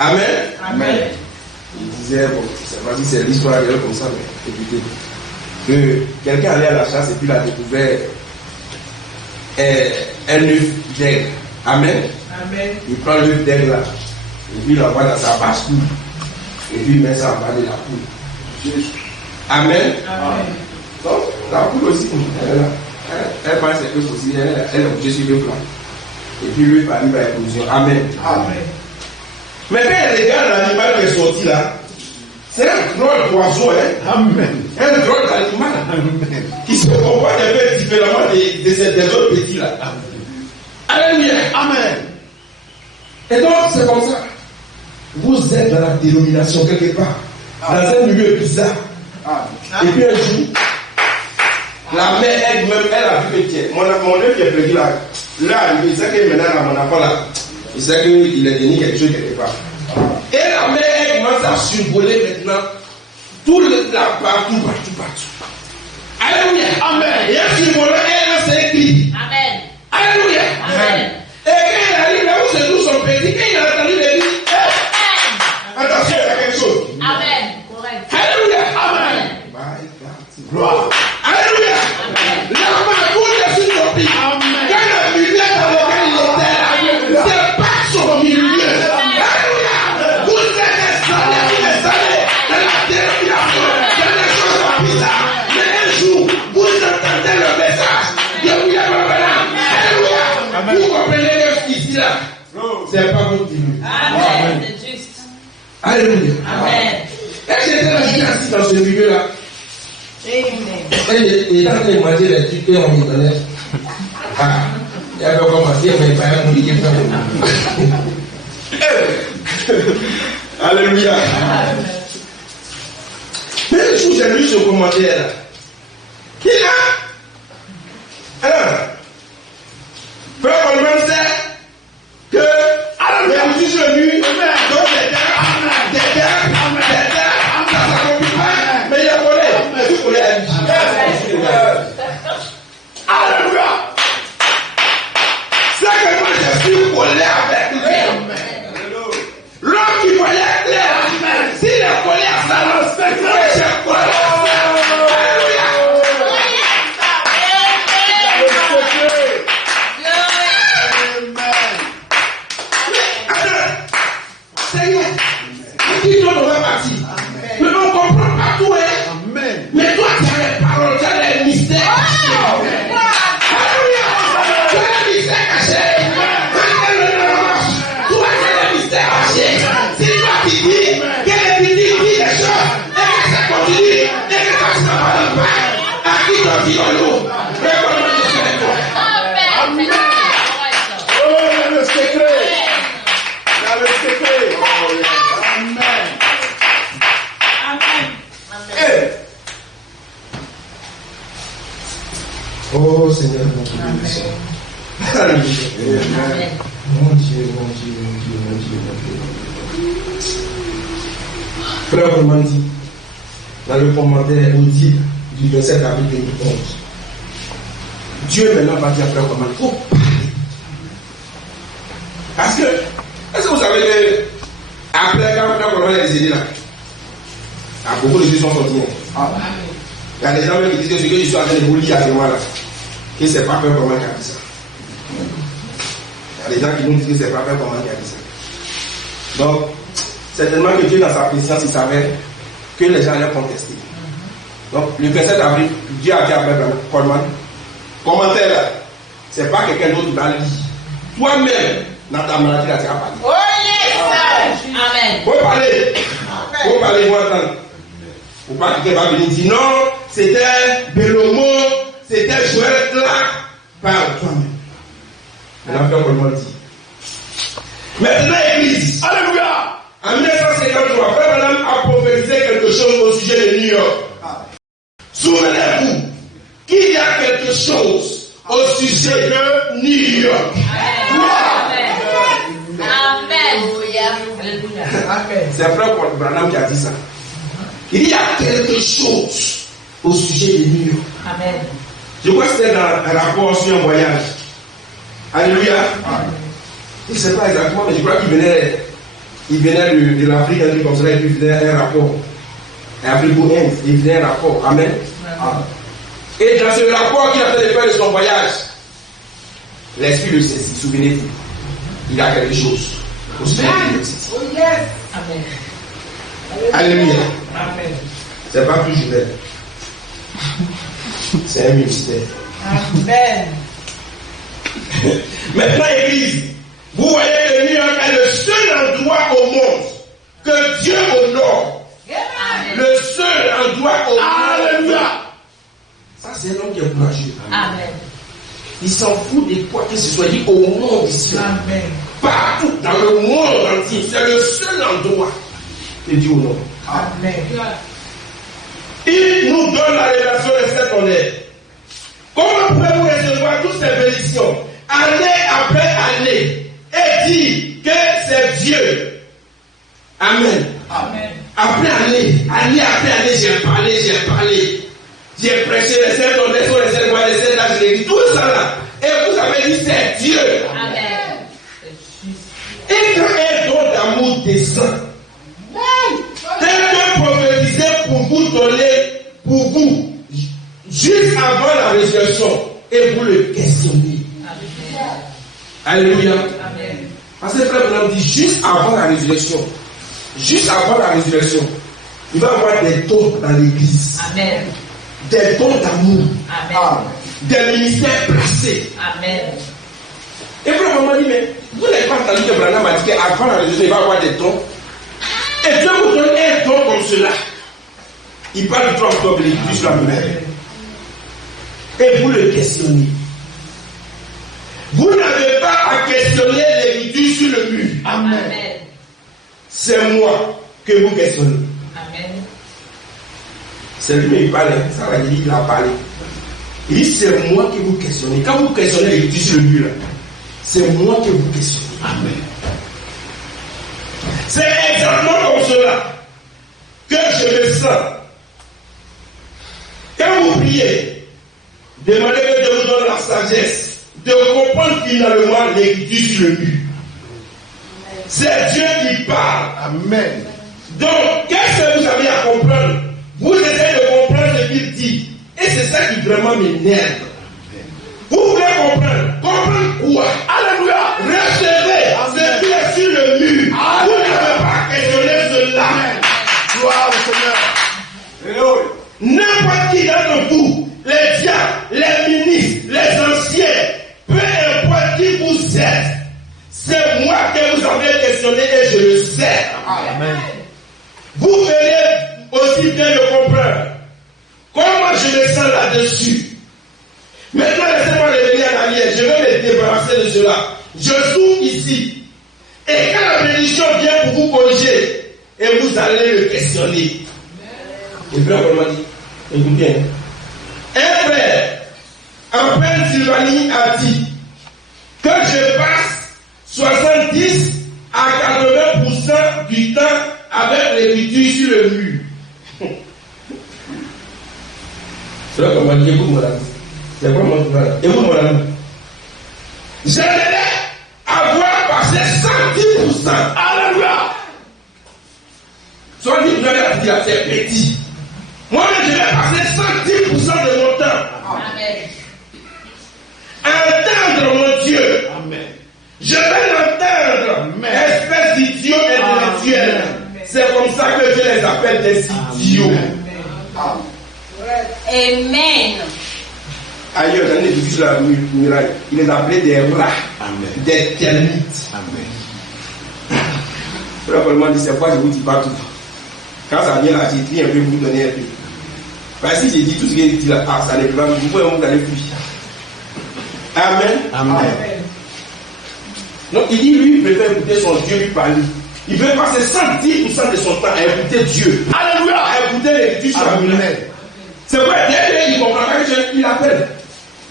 Amen. Amen. Il disait, bon, c'est l'histoire comme ça, mais écoutez, que quelqu'un allait à la chasse et puis il a découvert un œuf d'aigle. Amen. Amen. Il prend l'œuf d'aigle là, et puis il l'envoie dans sa basse-cour, et puis il met ça en bas de la poule. Amen. Amen. Donc, la poule aussi, elle pense que c'est aussi, elle est obligée sur le plan. Et puis l'œuf arrive à l'éclosion. Amen. Amen. Mais quand elle regarde l'animal qui est sorti là, c'est un drôle d'oiseau, hein? Amen. Un drôle d'animal Amen. qui se comporte un peu différemment des autres petits là. Alléluia. Amen. Et donc c'est comme ça. Vous êtes dans la dénomination quelque part, dans un milieu bizarre. Et puis un jour, la mère elle-même, elle a vu que tiens, mon œuf qui est prévu là, il sait que maintenant là, mon enfant là, il sait qu'il est devenu quelque chose quelque part. Et la mère elle commence à survoler maintenant tout le là, partout. Alléluia. Amen. Et elle survole, elle s'est écrit. Amen. Alléluia. Amen. Et quand il arrive là où se trouve son petit, quand il a entendu les dit, attention, il y a quelque chose. Amen. Correct. Alléluia. Amen. Gloire. Alléluia. La parcours est sur son pied. Amen. Quand le milieu dans lequel il était là, c'est pas son milieu. Alléluia. Vous êtes installés dans la dénomination, dans les choses bizarres. Mais un jour, vous entendez le message de William Branham. Alléluia. Vous comprenez que ici là, c'est pas votre milieu. Amen. C'est juste. Alléluia. Amen. Est-ce que j'étais assis dans ce milieu-là? Amen. Et dans les manger les trucs et on y donnait. Ah, il y avait commencé, mais pas un mouillé. Alléluia. Mais le jour, j'ai lu ce commentaire-là. Qui a? Alors, frère Coleman sait que les juges de nuit, donc des terres, ça s'accomplit pas, mais il y a volé. Tout volé à lui. Alléluia. C'est que moi je suis collé avec lui. L'homme qui voyait clair, s'il est collé à sa lance, moi je suis collé à sa lance. Alléluia. Seigneur, qui toi on va partir. Mais on comprend pas tout, hein. Amen. Mais toi tu as les paroles, tu as les mystères. Alléluia. Tu as les mystères cachés. Toi tu as les mystères cachés. C'est toi qui dis que les petits disent des choses et que ça continue et que ça ne parle pas. À qui t'en dis l'eau? Mais comment tu fais toi? Amen. Oh, il y a le secret. Il y a le secret. Oh, yes. Amen. Hey. Oh Seigneur, mon Dieu. Alléluia. Amen. Mon Dieu. Frère Roman dit, dans le commentaire audible du verset chapitre 11, Dieu maintenant va dire à Frère Roman, il faut parler. Parce que, est-ce que vous savez que, après quand Frère Roman est décédé là, beaucoup de choses sont sorties. Il y a des gens qui disent que ce que je suis en train de vous lire à ce moment-là, que c'est pas Frère Roman qui a dit ça. Il y a des gens qui nous disent que c'est pas Frère Roman qui a dit ça. Donc, certainement que Dieu, dans sa préscience, il savait que les gens allaient contester. Donc, le 27 avril, Dieu a dit à Frère Coleman, commentaire là, c'est pas quelqu'un d'autre qui va lire. Toi-même, dans ta maladie, là, tu as parlé. Oh yes. Amen. Faut parler, moi attendre. Faut pas que quelqu'un va venir dire non, c'était Belomo, c'était Joël Clark. Parle toi-même. Maintenant, Frère Coleman dit. Maintenant, Église. Alléluia. En 1950, 53, Frère Branham a prophétisé quelque chose au sujet de New York. Souvenez-vous qu'il y a quelque chose au sujet de New York. C'est Frère Branham qui a dit ça. Il y a quelque chose au sujet de New York. Amen. Je crois que c'était dans un rapport sur un voyage. Alléluia. Je ne sais pas exactement, mais je crois qu'il venait de l'Afrique, un truc comme ça, et puis il faisait un rapport. Il faisait un rapport. Amen. Et dans ce rapport qu'il a fait de faire de son voyage, l'Esprit le saisit, souvenez-vous. Il y a quelque chose au sujet de New York. Amen. Alléluia. Amen. C'est pas plus Joël. C'est un ministère. Amen. Maintenant, Église, vous voyez que New York est le seul endroit au monde que Dieu honore. Amen. Le seul endroit au monde. Alléluia. Ça, c'est un homme qui est courageux. Amen. Il s'en fout de quoi que ce soit dit au monde ici. Amen. Partout dans le monde entier, c'est le seul endroit que Dieu honore. Amen. Il nous donne la révélation de cette honneur. Comment pouvez-vous recevoir toutes ces bénédictions, année après année, et dire que c'est Dieu? Amen. Amen. Après année après année, j'ai parlé. J'ai prêché les saints honneurs sur les saints voix, les saints âges, j'ai dit tout ça là. Et vous avez dit c'est Dieu. Amen. Et quand un don d'amour descend, tel que prophétisé pour vous donner, pour vous, juste avant la résurrection, et vous le questionnez. Alléluia. Amen. Parce que Frère Branham dit juste avant la résurrection, il va y avoir des dons dans l'église, Amen. des dons d'amour, Amen. des ministères placés. Amen. Et Frère Branham dit, mais vous n'avez pas entendu que Branham a dit qu'avant la résurrection, il va y avoir des dons. Et Dieu vous donne un don comme cela. Il parle du 3 octobre, l'église sur la mer. Et vous le questionnez. Vous n'avez pas à questionner l'écriture sur le mur. Amen. C'est moi que vous questionnez. Amen. C'est lui qui parle, ça va dire, il a parlé. Il dit, c'est moi que vous questionnez. Quand vous questionnez l'écriture sur le mur, c'est moi que vous questionnez. Amen. C'est exactement comme cela que je me sens. Quand vous priez, demandez que Dieu vous donne la sagesse de comprendre finalement l'écriture sur le mur. C'est Dieu qui parle. Amen. Donc, qu'est-ce que vous avez à comprendre? Vous essayez de comprendre ce qu'il dit. Et c'est ça qui vraiment m'énerve. Vous voulez comprendre? Comprendre quoi? Alléluia! Recevez ce qui est sur le mur. Vous n'avez pas à questionner cela. Gloire au Seigneur. N'importe qui d'entre vous, les diacres, les ministres, les anciens, peu importe qui vous êtes, c'est moi que vous avez questionné et je le sais. Amen. Vous verrez aussi bien le comprendre. Comment je me sens là-dessus? Maintenant, laissez-moi revenir en arrière. Je vais me débarrasser de cela. Je souffre ici. Et quand la bénédiction vient pour vous corriger, et vous allez le questionner. Et frère m'a dit, écoutez, un frère en Pennsylvanie a dit que je passe 70 à 80% du temps avec l'écriture sur le mur. C'est là qu'on m'a dit, écoute mon ami. C'est quoi mon frère? Écoute mon ami. J'aimerais avoir passé 110%. Alléluia. 70% de la vie, c'est petit. Moi, je vais passer 110% de mon temps. Amen. Entendre mon Dieu. Amen. Je vais l'entendre. Espèce d'idiot intellectuel. C'est comme ça que je les appelle des idiots. Amen. Ailleurs, dans les églises de la muraille, il les appelait des rats, des termites. Amen. Probablement, c'est pourquoi je vous dis pas tout. Quand ça vient là, j'écris un peu pour vous donner un peu. Parce que si j'ai dit tout ce qu'il dit là, ça n'est pas, vous pouvez vous aller fuir. Amen. Amen. Donc il dit, lui, il préfère écouter son Dieu lui parler. Il veut passer 110% de son temps à écouter Dieu. Alléluia. À écouter l'écriture sur la Bible. C'est vrai, dès qu'il comprend pas quelque chose, il appelle.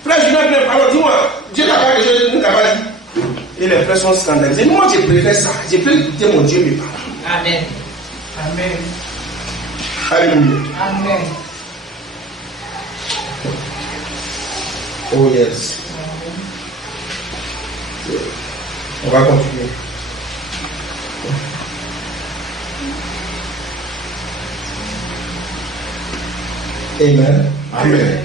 Frère, je viens de parler, dis-moi, Dieu n'a pas quelque chose, il ne t'a pas dit. Et les frères sont scandalisés. Moi, je préfère ça. Je peux écouter mon Dieu me parler. Amen. Amen. Alléluia. Amen. Oh yes. On va continuer. Amen. Amen.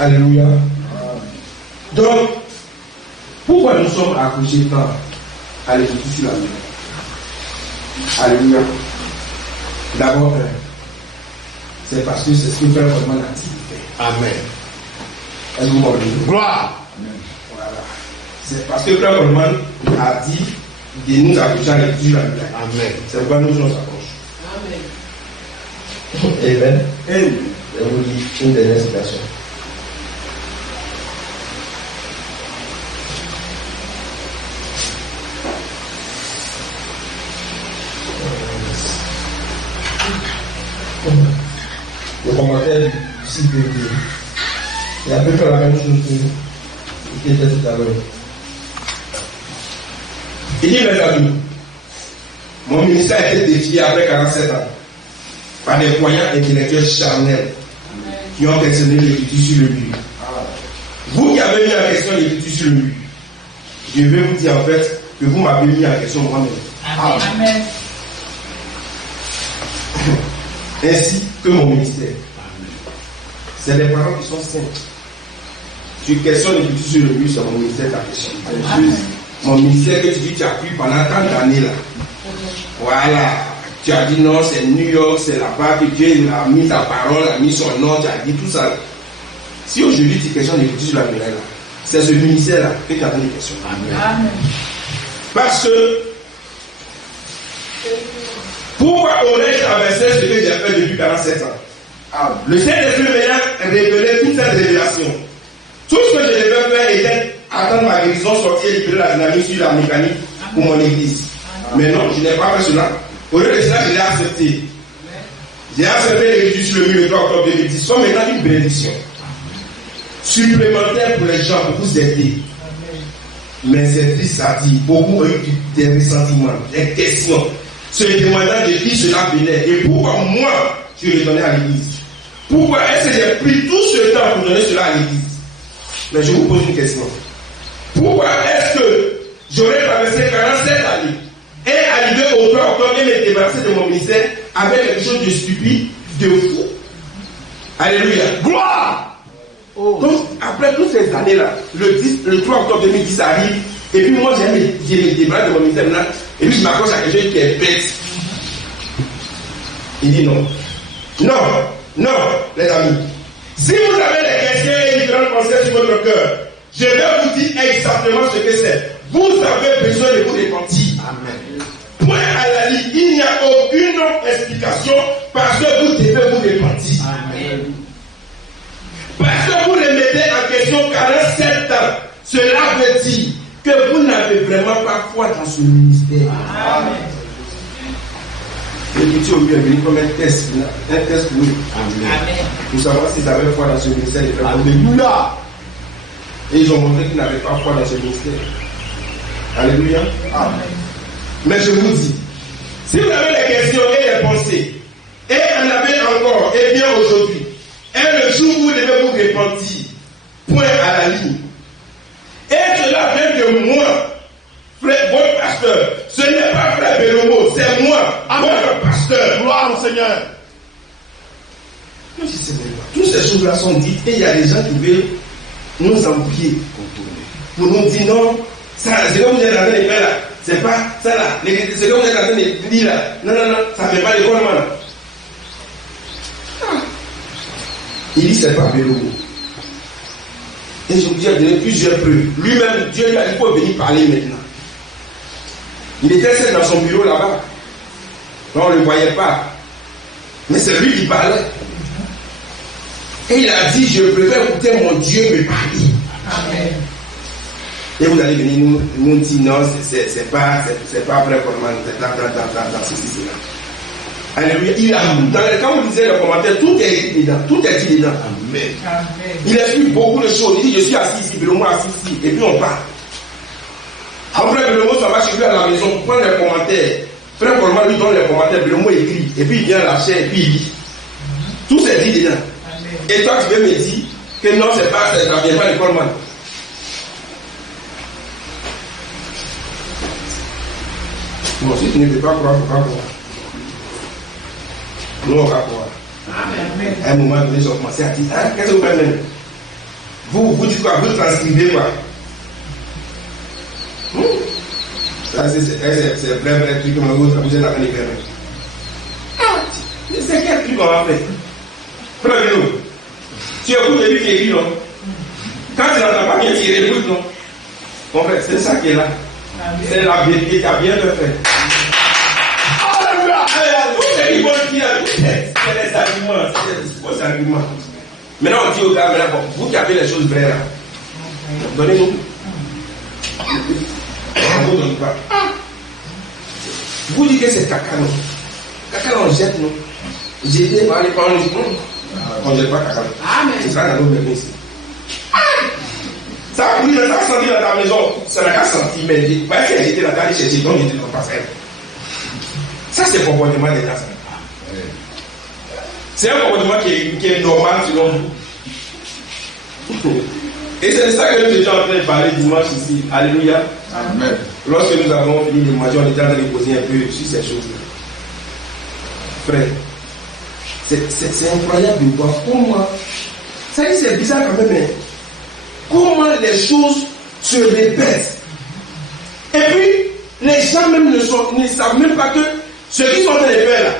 Alléluia. Donc, pourquoi nous sommes accrochés tant à l'écriture sur la Bible? Alléluia. D'abord, c'est parce que c'est ce que fait vraiment l'activité. Amen. Est-ce que vous m'entendez? Gloire. Voilà. C'est parce que Frère Coleman a dit de nous accrocher à l'écriture sur la Bible. Amen. C'est pourquoi nous on s'accroche. Amen. Amen. Je vous dis une dernière citation. Le commentaire du site de Dieu. Il a pu faire la même chose que était tout à l'heure. Il dit, mes amis, mon ministère a été défié après 47 ans par des croyants intellectuels charnels qui ont questionné l'écriture sur le mur. Vous qui avez mis en question l'écriture sur le mur, je vais vous dire en fait que vous m'avez mis en question moi-même. Amen. Ainsi que mon ministère. C'est des paroles qui sont simples. Tu questionnes l'écriture sur le mur, c'est mon ministère ta question. Mon ministère que tu dis tu as cru pendant tant d'années là. Voilà. Tu as dit non, c'est New York, c'est là-bas que Dieu a mis ta parole, a mis son nom, tu as dit tout ça. Si aujourd'hui tu questionnes l'écriture sur la Bible là, c'est ce ministère là que tu as donné des questions. Amen. Parce que pourquoi aurais-je traversé ce que j'ai fait depuis 47 ans? Le Saint-Esprit m'a révélé toute cette révélation. Tout ce que je devais faire était attendre ma guérison, sortir et libérer la dynamique sur la mécanique pour mon église. Mais non, je n'ai pas fait cela. Au lieu de cela, je l'ai accepté. J'ai accepté l'église sur le mur le 3 octobre 2010 comme étant une bénédiction supplémentaire pour les gens, pour vous aider. Mais c'est triste à dire. Beaucoup ont eu des ressentiments, des questions. Se demandant de qui cela venait et pourquoi moi je retournais à l'église. Pourquoi est-ce que j'ai pris tout ce temps pour donner cela à l'église? Mais je vous pose une question. Pourquoi est-ce que j'aurais traversé 47 années et arrivé au 3 octobre et me débarrasser de mon ministère avec quelque chose de stupide, de fou? Alléluia. Gloire! Donc, après toutes ces années-là, le 3 octobre 2010 arrive, et puis moi j'ai me débarrassé de mon ministère là, et puis je m'accroche à quelque chose qui est bête. Il dit non. Non, non, les amis. Si vous avez des questions et différentes pensées sur votre cœur, je vais vous dire exactement ce que c'est. Vous avez besoin de vous repentir. Amen. Point à la ligne, il n'y a aucune explication parce que vous devez vous repentir. Amen. Parce que vous remettez en question 47 ans. Cela veut dire que vous n'avez vraiment pas foi dans ce ministère. Amen. L'écriture lui est venue comme un test pour eux. Amen. Pour savoir s'ils avaient foi dans ce ministère. Alléluia. Et ils ont montré qu'ils n'avaient pas foi dans ce ministère. Alléluia. Amen. Mais je vous dis, si vous avez des questions et des pensées, et en avez encore, et bien aujourd'hui, et le jour où vous devez vous repentir, point à la ligne. Et cela vient de moi, frère, votre pasteur. Ce n'est pas frère Bélomo, c'est moi, votre pasteur. Gloire au Seigneur. Toutes ces choses-là sont dites et il y a des gens qui veulent nous embrouiller pour nous dire non, ça, c'est comme vous êtes en train de faire là, c'est pas ça là, c'est comme vous êtes en train de dire là, non, ça ne fait pas de quoi là. Il dit c'est pas Bélomo. Et je vous ai donné plusieurs preuves. Lui-même, Dieu lui a dit qu'il faut venir parler maintenant. Il était seul dans son bureau là-bas. On ne le voyait pas. Mais c'est lui qui parlait. Et il a dit, je préfère écouter mon Dieu me parler. Amen. Et vous allez venir nous dire non, c'est pas vrai comment dans ceci, cela. Alléluia. Quand vous lisez les commentaires, tout est écrit dedans. Tout est dit dedans. Amen. Il explique beaucoup de choses. Il dit, je suis assis ici, le mot assis ici. Et puis on parle. Après, le mot, ça va chez lui à la maison pour prendre les commentaires. Frère Coleman lui donne les commentaires, le mot écrit. Et puis il vient lâcher, et puis il lit. Tout est dit dedans. Amen. Et toi, tu veux me dire que non, c'est pas, ça vient pas de Coleman. Bon, si tu ne peux pas croire, il ne faut pas croire. Nous, on va croire. Amen. À un moment donné, ils ont commencé à dire, ah, qu'est-ce que vous faites même? Vous dites quoi? Vous transcrivez quoi? Ça, c'est vrai truc que vous êtes en train de faire. C'est quel truc qu'on va faire? Prenez-nous. Tu écoutes le livre qui est écrit, non? Quand tu n'entends pas bien, tu écoutes, non? Mon frère, c'est ça qui est là. C'est la vérité qui a bien fait faire. Alléluia! C'est les arguments, c'est des faux arguments. Maintenant, on dit au gars, vous qui avez les choses vraies là, donnez-nous. On ne vous donne pas. Vous dites que c'est caca, non? Caca, on jette, non? Jeter, on va aller prendre le non? On ne jette pas caca. C'est ça dans l'autre ici. Ça a pris, ça a senti dans ta maison, ça n'a qu'à sentir, mais parce qu'elle était là, elle allait chercher, donc il était dans le passage. Ça, c'est le comportement des gens. C'est un comportement qui est normal selon vous. Et c'est ça que nous étions en train de parler dimanche ici. Alléluia. Amen. Lorsque nous avons fini de manger, on était en train de poser un peu sur ces choses-là. Frère, c'est incroyable de voir comment. Ça dit, c'est bizarre quand même, mais comment les choses se répètent. Et puis, les gens même ne savent même pas que ce qu'ils sont en train de faire là,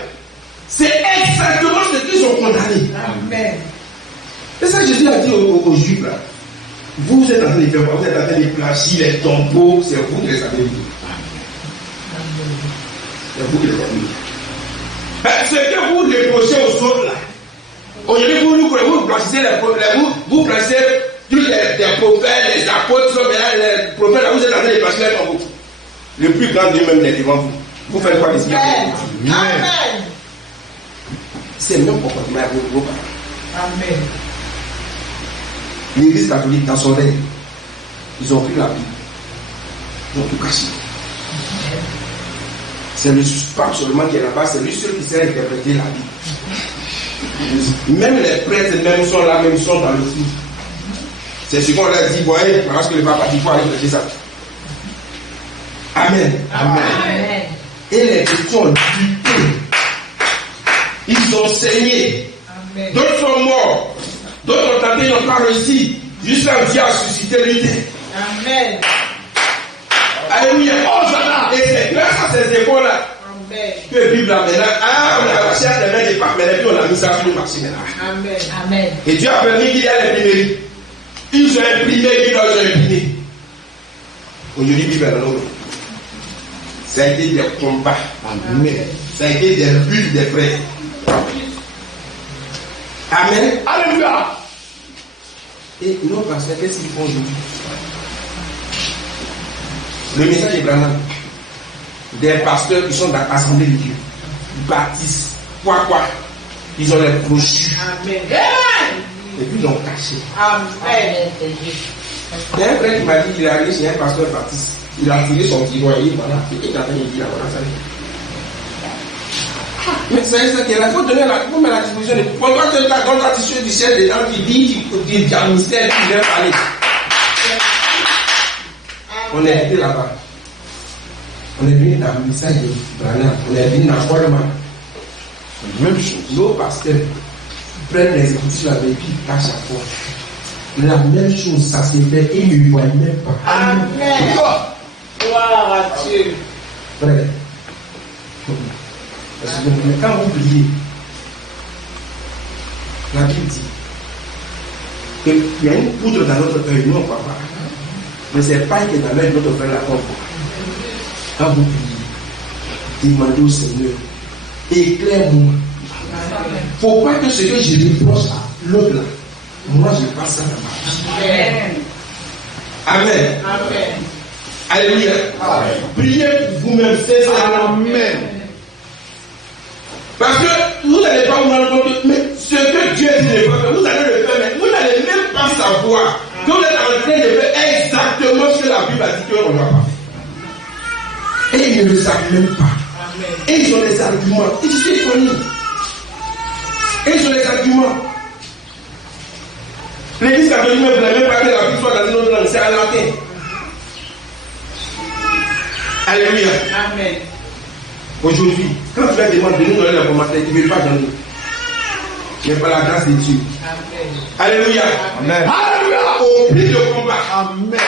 c'est exactement ce qu'ils ont condamné. Amen. C'est ça que Jésus a dit aux Juifs là. Vous êtes en train de faire quoi? Vous êtes en train de plagier les tombeaux, c'est vous qui les avez vus. C'est vous qui les avez vus. Ce que vous reprochez aux autres là, aujourd'hui vous plagiez vous plagiez les prophètes, les apôtres, les prophètes, là, vous êtes en train de plagier les tombeaux. Le plus grand Dieu même est devant vous. Vous faites quoi ici? Amen. C'est le même comportement avec vos parents. Amen. L'église catholique, dans son règne, ils ont pris la Bible. Ils ont tout caché. C'est le pape seulement qui est là-bas, c'est lui seul qui sait interpréter la Bible. Même les prêtres, même sont là, même sont dans le flou. C'est ce qu'on leur dit, voyez, parce que le pape a dit, il faut aller prêcher ça. Amen. Amen. Et les questions ont lutté. Ils ont saigné. Amen. D'autres sont morts. D'autres ont tenté, ils n'ont pas réussi. Jusqu'à Dieu a suscité l'unité. Amen. Alléluia. Et c'est grâce à ces écoles-là que la Bible là maintenant, on a lâché à les mains des papes, mais puis on a mis ça sur le marché maintenant. Amen. Amen. Et Dieu a permis qu'il y ait l'imprimerie. Ils ont imprimé, ils ont imprimé. Aujourd'hui, Bible est dans l'eau. Ça a été des combats. Amen. Ça a été des luttes, des frères. Amen. Alléluia. Et nos pasteurs, qu'est-ce qu'ils font aujourd'hui? Le message est vraiment des pasteurs qui sont dans l'Assemblée de Dieu, baptistes, quoi. Ils ont les brochures. Amen. Et puis ils l'ont caché. Amen. Il y a un frère qui m'a dit qu'il est allé chez un pasteur baptiste. Il a tiré son tiroir et voilà. Il est en train de dire voilà, ça y est. Mais c'est ça qui est là. Il faut donner la disposition de. Pendant que tu as dans la disposition du ciel des gens qui dit qu'il y a un mystère qui vient parler. On est été là-bas. On est venu dans le message de Branham. On est venu dans le Parlement. Même chose. Nos pasteurs prennent les écritures avec lui à chaque fois. La même chose, ça s'est fait, ils ne voient même pas. Amen. Gloire à Dieu. Frère. Parce que quand vous priez, la Bible dit qu'il y a une poudre dans notre œil, nous on ne voit pas. Mais c'est pas que dans l'œil de notre frère la comprend. Quand vous priez, demandez au Seigneur, éclaire-moi. Il ne faut pas que ce que je reproche à l'autre là, moi je passe ça dans ma vie. Amen. Amen. Alléluia. Priez pour vous-même, sincèrement. Amen. Parce que vous n'allez pas vous rendre compte, mais ce que Dieu dit ne pas faire, vous allez le faire, mais vous n'allez même pas savoir que vous êtes en train de faire exactement ce que la Bible a dit qu'on ne va pas faire. Et ils ne le savent même pas. Et ils ont des arguments. Et je suis connu. Et ils ont des arguments. L'église catholique ne voulait même pas que la Bible soit dans une autre langue, c'est en latin. Alléluia. Amen. Aujourd'hui, quand tu leur demandes de nous donner la commentaire, ils ne veulent pas donner. Mais par la grâce de Dieu. Amen. Alléluia. Amen. Alléluia. Au prix de combat. Amen.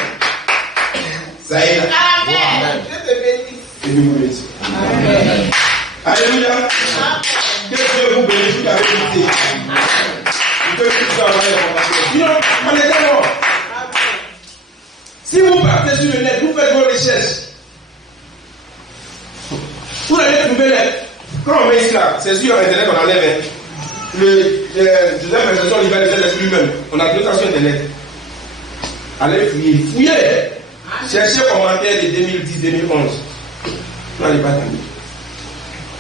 Ça y est. Amen. Je te bénisse. Et Dieu vous bénisse. Amen. Alléluia. Que Dieu vous bénisse toute la vérité. Que Dieu vous avoir la commentaire. Sinon, on est d'accord. Si vous partez sur le net, vous faites vos recherches. Vous allez trouver les. Quand on met ici là, c'est sur Internet qu'on enlève. Deuxième version libéralisée de l'esprit même. On a tout ça sur Internet. Allez fouiller. Fouillez. Cherchez commentaires de 2010-2011. Vous n'allez pas t'amener.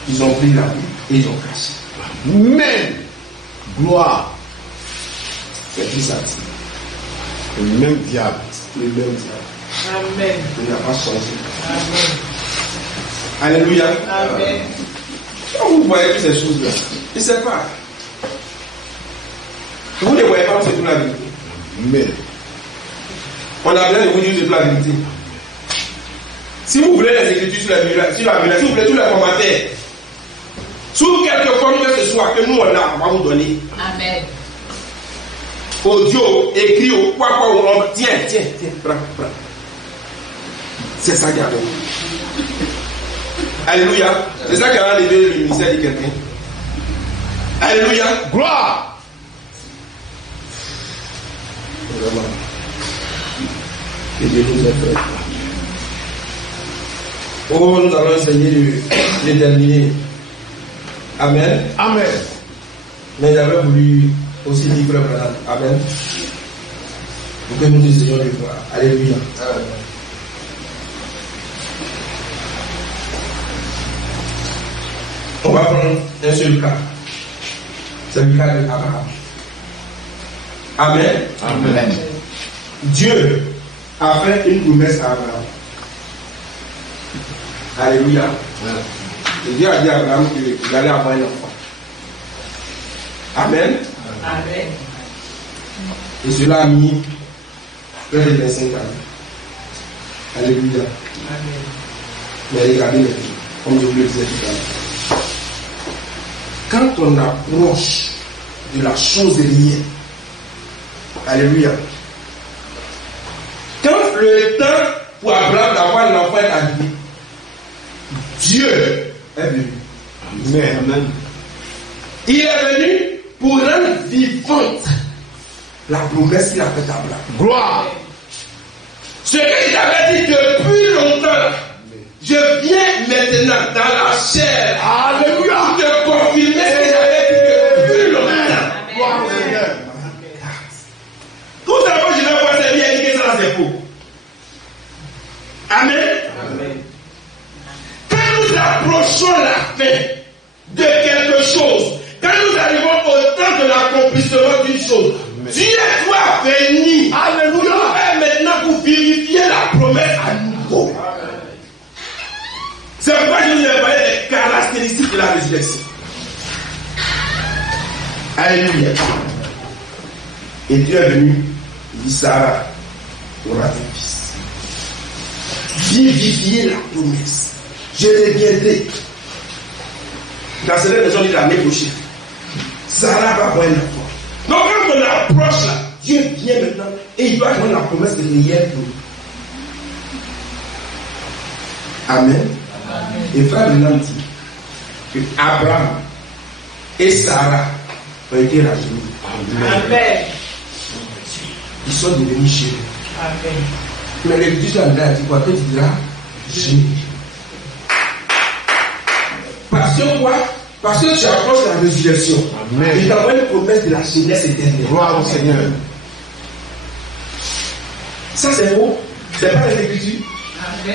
Ils ont pris la Bible et ils ont caché. Amen. Gloire. C'est qui ça? Le même diable. Le même diable. Amen. Il n'a pas changé. Amen. Alléluia. Amen. Quand vous voyez toutes ces choses-là, il ne sait pas. Vous ne voyez pas, c'est toute la vérité. Amen. On a besoin de vous dire toute la vérité. Si vous voulez les écritures sur la Bible, si vous voulez tous les commentaires, sous quelque forme que ce soit, que nous on a, on va vous donner. Amen. Audio, écrit, ou quoi, tiens, prends. C'est ça qui a fait. Alléluia. C'est ça qui a enlevé le ministère de quelqu'un. Alléluia. Gloire. Vraiment. Que Dieu nous ait fait. Oh, nous allons essayer de terminer. Amen. Amen. Mais j'avais voulu aussi dire frère Branham. Amen. Pour que nous essayions de voir. Alléluia. On va prendre un seul cas. C'est le cas d'Abraham. Amen. Amen. Dieu a fait une promesse à Abraham. Alléluia. Et Dieu a dit à Abraham qu'il allait avoir un enfant. Amen. Amen. Et cela a mis près de 25 ans. Alléluia. Amen. Mais regardez maintenant, comme je vous le disais tout à l'heure. Quand on approche de la chose réelle, alléluia. Quand le temps pour Abraham d'avoir l'enfant est arrivé, Dieu est venu. Amen. Il est venu pour rendre vivante la promesse qu'il a faite à Abraham. Gloire. Ce qu'il avait dit depuis longtemps, je viens maintenant dans la chair. Alléluia. Pour te confirmer ce que j'avais dit depuis longtemps. Gloire au Seigneur. Tout d'abord, je vais voir c'est bien dit que ça c'est faux. Amen. Amen. Quand nous approchons la fin de quelque chose, quand nous arrivons au temps de l'accomplissement d'une chose, Dieu doit venir. Alléluia. Et maintenant pour vérifier la promesse à nouveau. C'est pourquoi je vous ai parlé des caractéristiques de la résurrection. Alléluia. Et Dieu est venu, il dit Sarah, aura un fils. Vivifier la promesse. Je reviendrai. Dans cette maison, il dit l'année prochaine. Sarah va avoir un enfant. Donc quand on approche là, Dieu vient maintenant et il doit avoir la promesse réelle pour nous. Amen. Et frère Branham dit que Abraham et Sarah ont été rajeunis. Amen. Ils sont devenus chéris. Amen. Mais l'église a dit quoi? Que tu diras chéri. Parce que quoi? Parce que tu approches la résurrection. Amen. Il t'envoie une promesse de la jeunesse éternelle. Gloire au Seigneur. Ça c'est faux. C'est pas les Écritures.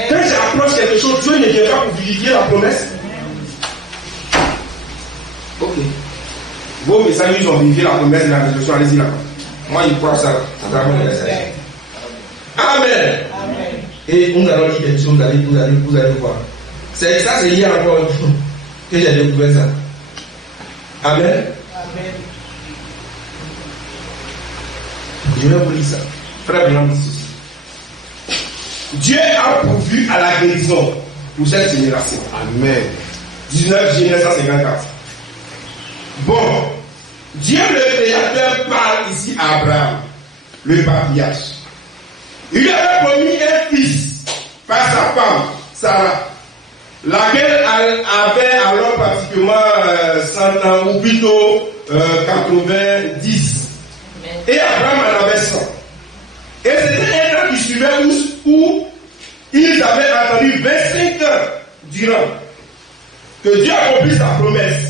Quand j'approche quelque chose, Dieu ne vient pas pour vérifier la promesse. Ok. Vos messages, ils ont vérifié la promesse de la résurrection. Allez-y là. Moi, je crois ça. Ça va me laisser. Amen. Amen. Et nous allons lire quelque chose, vous allez voir. C'est ça, c'est hier encore que j'ai découvert ça. Amen. Amen. Je vais vous lire ça. Frère Blanc, Dieu a pourvu à la guérison pour cette génération. Amen. 19 1954. Bon, Dieu le Créateur parle ici à Abraham, le patriarche. Il lui avait promis un fils par sa femme, Sarah, laquelle avait alors pratiquement 100 ans, ou plutôt 90. Et Abraham en avait 100. Et c'était un an qui suivait où ils avaient attendu 25 ans durant que Dieu accomplisse sa promesse.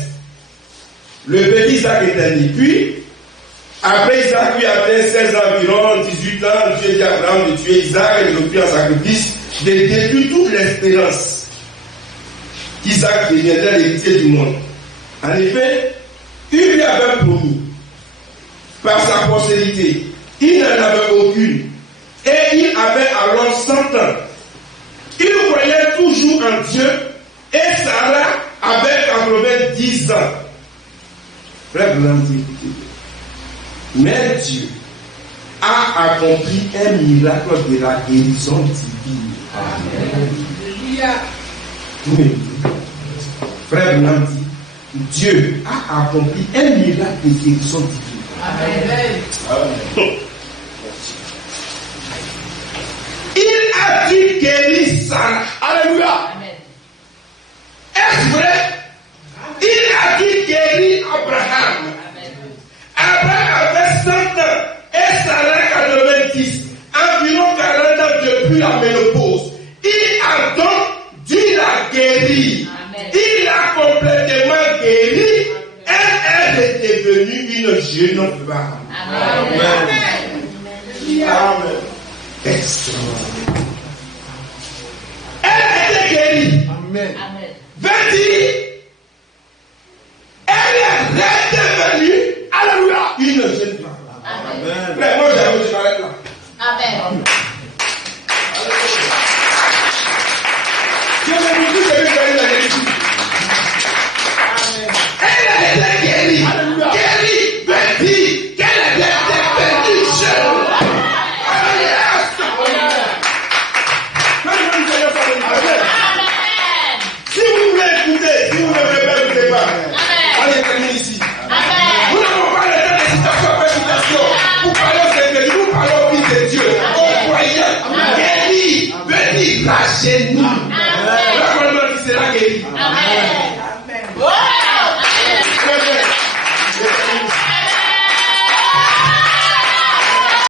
Le petit Isaac était né. Puis, après Isaac lui atteint 16 ans environ, 18 ans, Dieu dit à Abraham de tuer Isaac et de l'offrir en sacrifice, de détruire toute l'espérance qu'Isaac deviendrait l'héritier du monde. En effet, il lui avait promis, par sa postérité, il n'en avait aucune. Et il avait alors 100 ans. Il croyait toujours en Dieu et Sarah avait 90 ans. Frère Blanc dit, mais Dieu a accompli un miracle de la guérison divine. Amen. Oui. Frère Blanc dit, Dieu a accompli un miracle de guérison divine. Amen. Il a dû guérir Sarah. Alléluia. Amen. Est-ce vrai? Il a dû guérir Abraham. Amen. Abraham avait 100 ans et Sarah 90. Environ 40 ans depuis la ménopause. Il a donc dû la guérir. Amen. Il a complètement guéri. Elle est devenue une jeune femme. Amen. Amen. Amen. Extraordinaire. Elle a été guérie. Amen. Veut dire, elle est redevenue, alléluia, une jeune femme. Amen. Mais moi, je m'arrête là. Amen. Je me dis que je vais faire la guérison. Elle a été guérie. Guérie veut dire qu'elle a été devenue jeune. Si vous voulez écouter, si vous ne voulez pas écouter pas, allez terminer ici. Nous n'avons pas le temps de citation après citation. Vous parlez au Seigneur, vous parlez au Fils de Dieu, au croyant, guéri, béni, rajeuni.